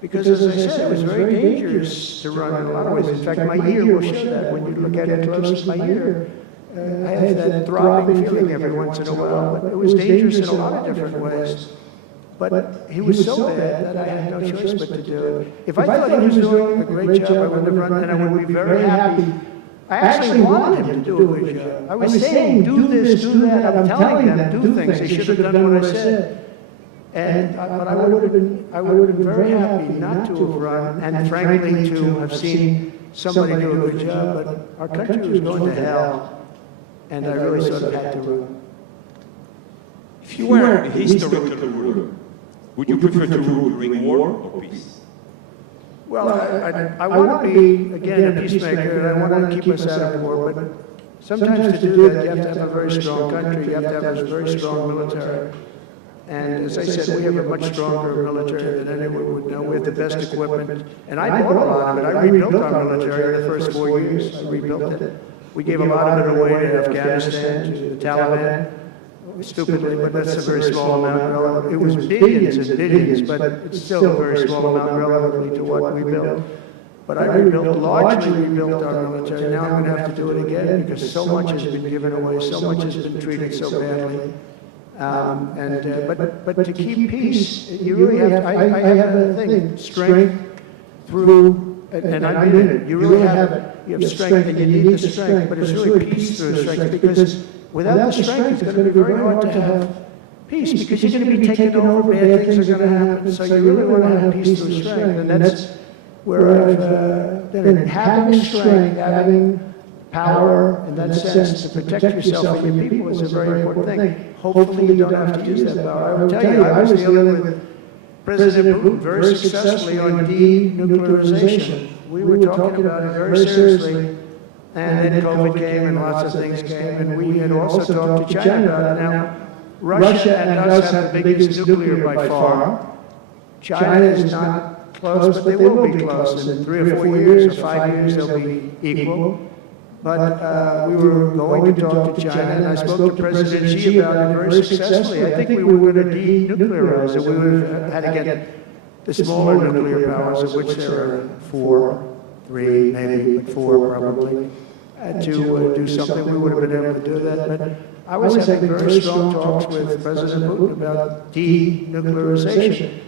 Because as I said, it was very dangerous to run in a lot of ways. In fact, my ear will show that. When you look at it close, my ear, I have that throbbing feeling every once in a while, but it was dangerous in a lot of different ways. But he was so bad that I had no choice but to do it. If I thought he was doing a great job, I wouldn't have run, and I would be very happy I actually wanted him to do a good job. I was saying, do this, do that. I'm telling them, do things. They should have done what I said. But I would have been very happy not to have run, and frankly, to have seen somebody do a good job. But our country was going to hell, and I really sort of had to run. If you were a historical ruler, would you prefer to rule during war or peace? Well, I want to be, again, a peacemaker, and I want to keep us out of war, but sometimes to do that, you have to have a very strong country, you have to have a very strong military. And as I said, we have a much stronger military than anyone would know. We have the best equipment. And I bought a lot of it. I rebuilt our military in the first 4 years. I rebuilt it. We gave a lot of it away to Afghanistan, to the Taliban, stupidly, but that's a very small amount. It was billions and billions, but it's still a very small amount relatively to what we built. But I largely rebuilt our military. Now I'm going to have to do it again because so much has been given away, so much has been treated so badly. But to keep peace, you really have. I have a thing: strength through, and I mean it. You really have it. You have strength, and you need the strength, but it's really peace through strength. Because without the strength, it's going to be very hard to have peace. Because you're going to be taken over, bad things are going to happen. So you really want to have peace through strength, and that's where I've been. Having strength, having power in that sense to protect yourself and your people is a very important thing. Hopefully you don't have to use that power. I will tell you, I was dealing with President Putin very successfully on denuclearization. We were talking about it very seriously, and then COVID came and lots of things came, and we had also talked to China about it. Now, Russia and us have the biggest nuclear by far. China is not close, but they will be close. In 3 or 4 years or 5 years, they'll be equal. But we were going to talk to China, and I spoke to President Xi about it very successfully. I think we were going to denuclearize it. We would have had to get the smaller nuclear powers, of which there are 4, 3, maybe, but 4 probably, to do something. We would have been able to do that. But I was having very strong talks with President Putin about denuclearization.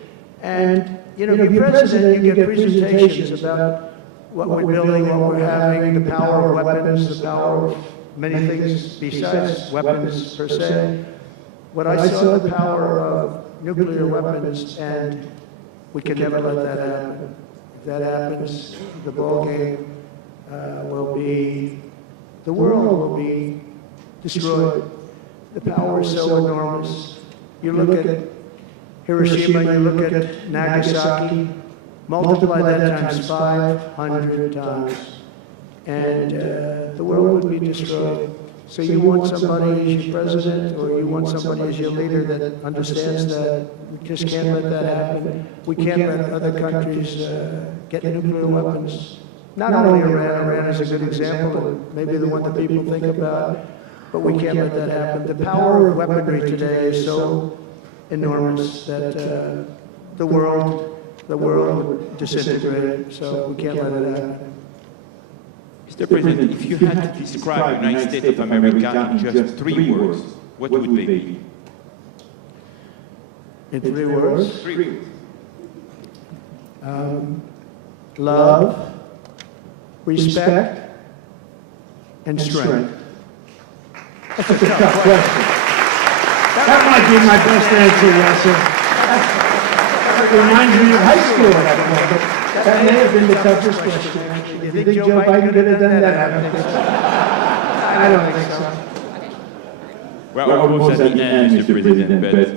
And, you know, you're president, you get presentations about what we're building, what we're having, the power of weapons, the power of many things besides weapons per se. But I saw the power of nuclear weapons, and we can never let that happen. If that happens, the ball game will be, the world will be destroyed. The power is so enormous. You look at Hiroshima, you look at Nagasaki, multiply that times 500 times, and the world would be destroyed. So you want somebody as your president, or you want somebody as your leader that understands that we just can't let that happen. We can't let other countries get nuclear weapons. Not only Iran, Iran is a good example, maybe the one that people think about, but we can't let that happen. The power of weaponry today is so enormous that the world would disintegrate, so we can't let it happen. Mr. President, if you had to describe the United States of America in just 3 words, what would they be? In 3 words? 3 words. Love, respect, and strength. That's a tough question. That might be my best answer, Russell. It reminds me of high school at that point, but that may have been the toughest question, actually. You think Joe Biden could have done that? I don't think so. Well, almost at the end, Mr. President, but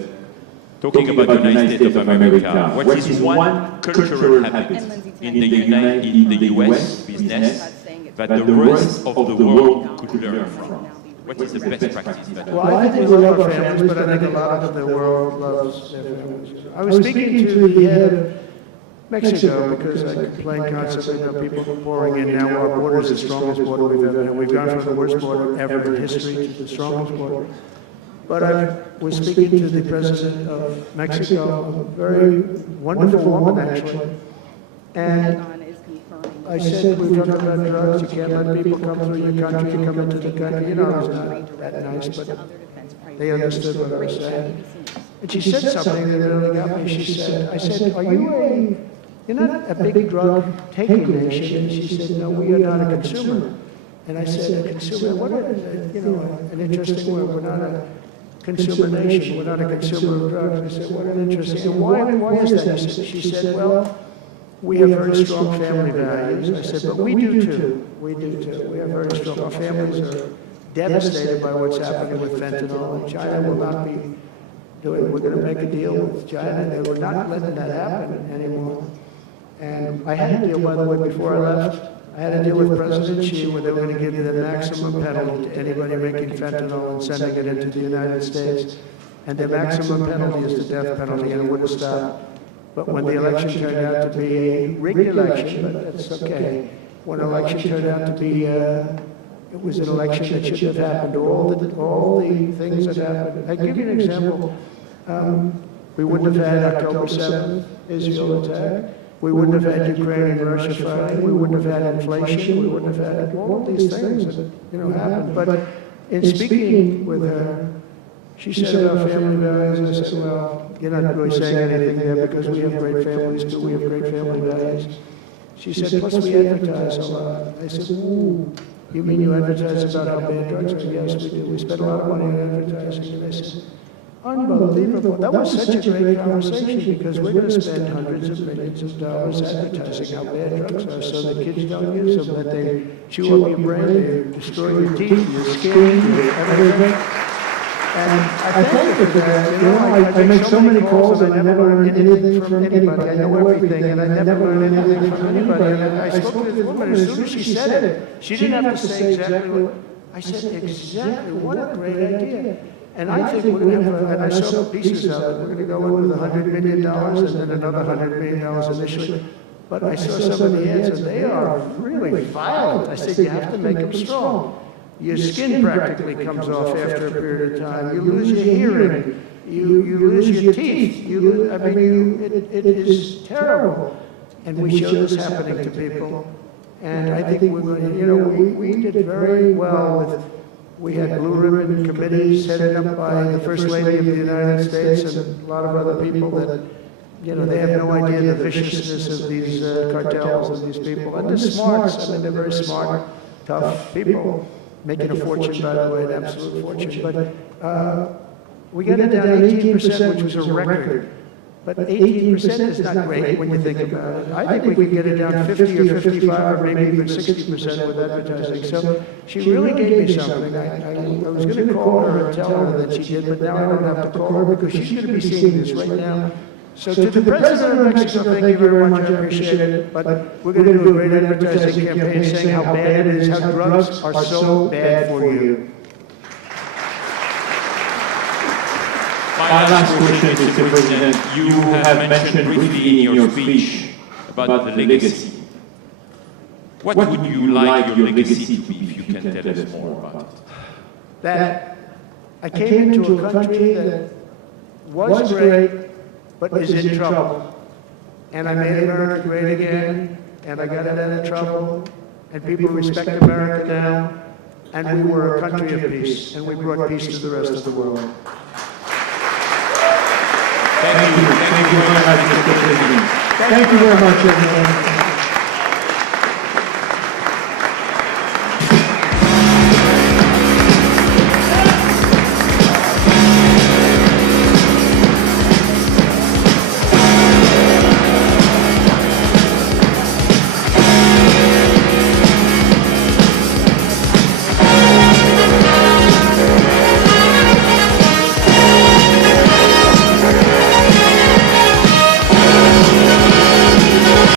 talking about the United States of America, what is one cultural habit in the U.S. business that the rest of the world could learn from? What is the best practice? Well, I think we love our families, but I think a lot of the world loves their families. I was speaking to the head of Mexico because I complain constantly about people pouring in. Now our border is the strongest border we've ever had. We've gone from the worst border ever in history to the strongest border. But I was speaking to the president of Mexico, a very wonderful woman actually, and I said, we're talking about drugs, you can't let people come through your country, come into the country. You know, I was not that nice, but they understood what I was saying. And she said something that really got me. She said, I said, you're not a big drug taking nation? And she said, no, we are not a consumer. And I said, consumer, what is it? You know, an interesting word. We're not a consumer nation. We're not a consumer of drugs. I said, what an interesting, and why is that? She said, well, we have very strong family values. I said, but we do too. We do too. We have very strong, our families are devastated by what's happening with fentanyl, and China will not be doing, we're going to make a deal with China. They were not letting that happen anymore. And I had a deal, by the way, before I left. I had a deal with President Xi where they were going to give the maximum penalty to anybody making fentanyl and sending it into the United States. And the maximum penalty is the death penalty, and it wouldn't stop. But when the election turned out to be a rigged election, but that's okay. When the election turned out to be, it was an election that shouldn't have happened. All the things that happened. I'll give you an example. We wouldn't have had October 7th, Israel attack. We wouldn't have had Ukraine and Russia fighting. We wouldn't have had inflation. We wouldn't have had all of these things that, you know, happened. But in speaking with her, she said about family values, I said, well, you're not really saying anything there because we have great families too. We have great family values. She said, plus we advertise a lot. I said, ooh, you mean you advertise about how bad drugs are? Yes, we do. We spend a lot of money on advertising. And I said, unbelievable. That was such a great conversation because we're going to spend hundreds of millions of dollars advertising how bad drugs are so that kids don't use them, that they chew up your brain, they destroy your teeth, your skin, everything. And I thank you for that. You know, I make so many calls and I never learn anything from anybody. I know everything and I never learn anything from anybody. And I spoke to this woman, as soon as she said it, she didn't have to say exactly what, I said, exactly, what a great idea. And I think we're going to have, and I saw pieces of it, we're going to go in with $100 million and then another $100 million initially. But I saw some of the ads and they are really violent. I said, you have to make them strong. Your skin practically comes off after a period of time. You lose your hearing. You lose your teeth. It is terrible. And we show this happening to people. And I think we're going to, you know, we did very well with, we had blue ribbon committees headed up by the First Lady of the United States and a lot of other people that, you know, they have no idea the viciousness of these cartels and these people. And they're smart. I mean, they're very smart, tough people, making a fortune, by the way, an absolute fortune. But we got it down 18%, which was a record. But 18% is not great when you think about it. I think we could get it down 50 or 55 or maybe even 60% with advertising. So she really gave me something. I was going to call her and tell her that she did, but now I don't have to call her because she's going to be seeing this right now. So to the President of Mexico, thank you very much, I appreciate it. But we're going to do a great advertising campaign saying how bad it is, how drugs are so bad for you. My last question, Mr. President. You have mentioned briefly in your speech about the legacy. What would you like your legacy to be, if you can tell us more about it? That I came into a country that was great, but is in trouble. And I made America great again, and I got it out of trouble, and people respect America now, and we were a country of peace, and we brought peace to the rest of the world. Thank you. Thank you very much, Mr. President. Thank you very much, everyone.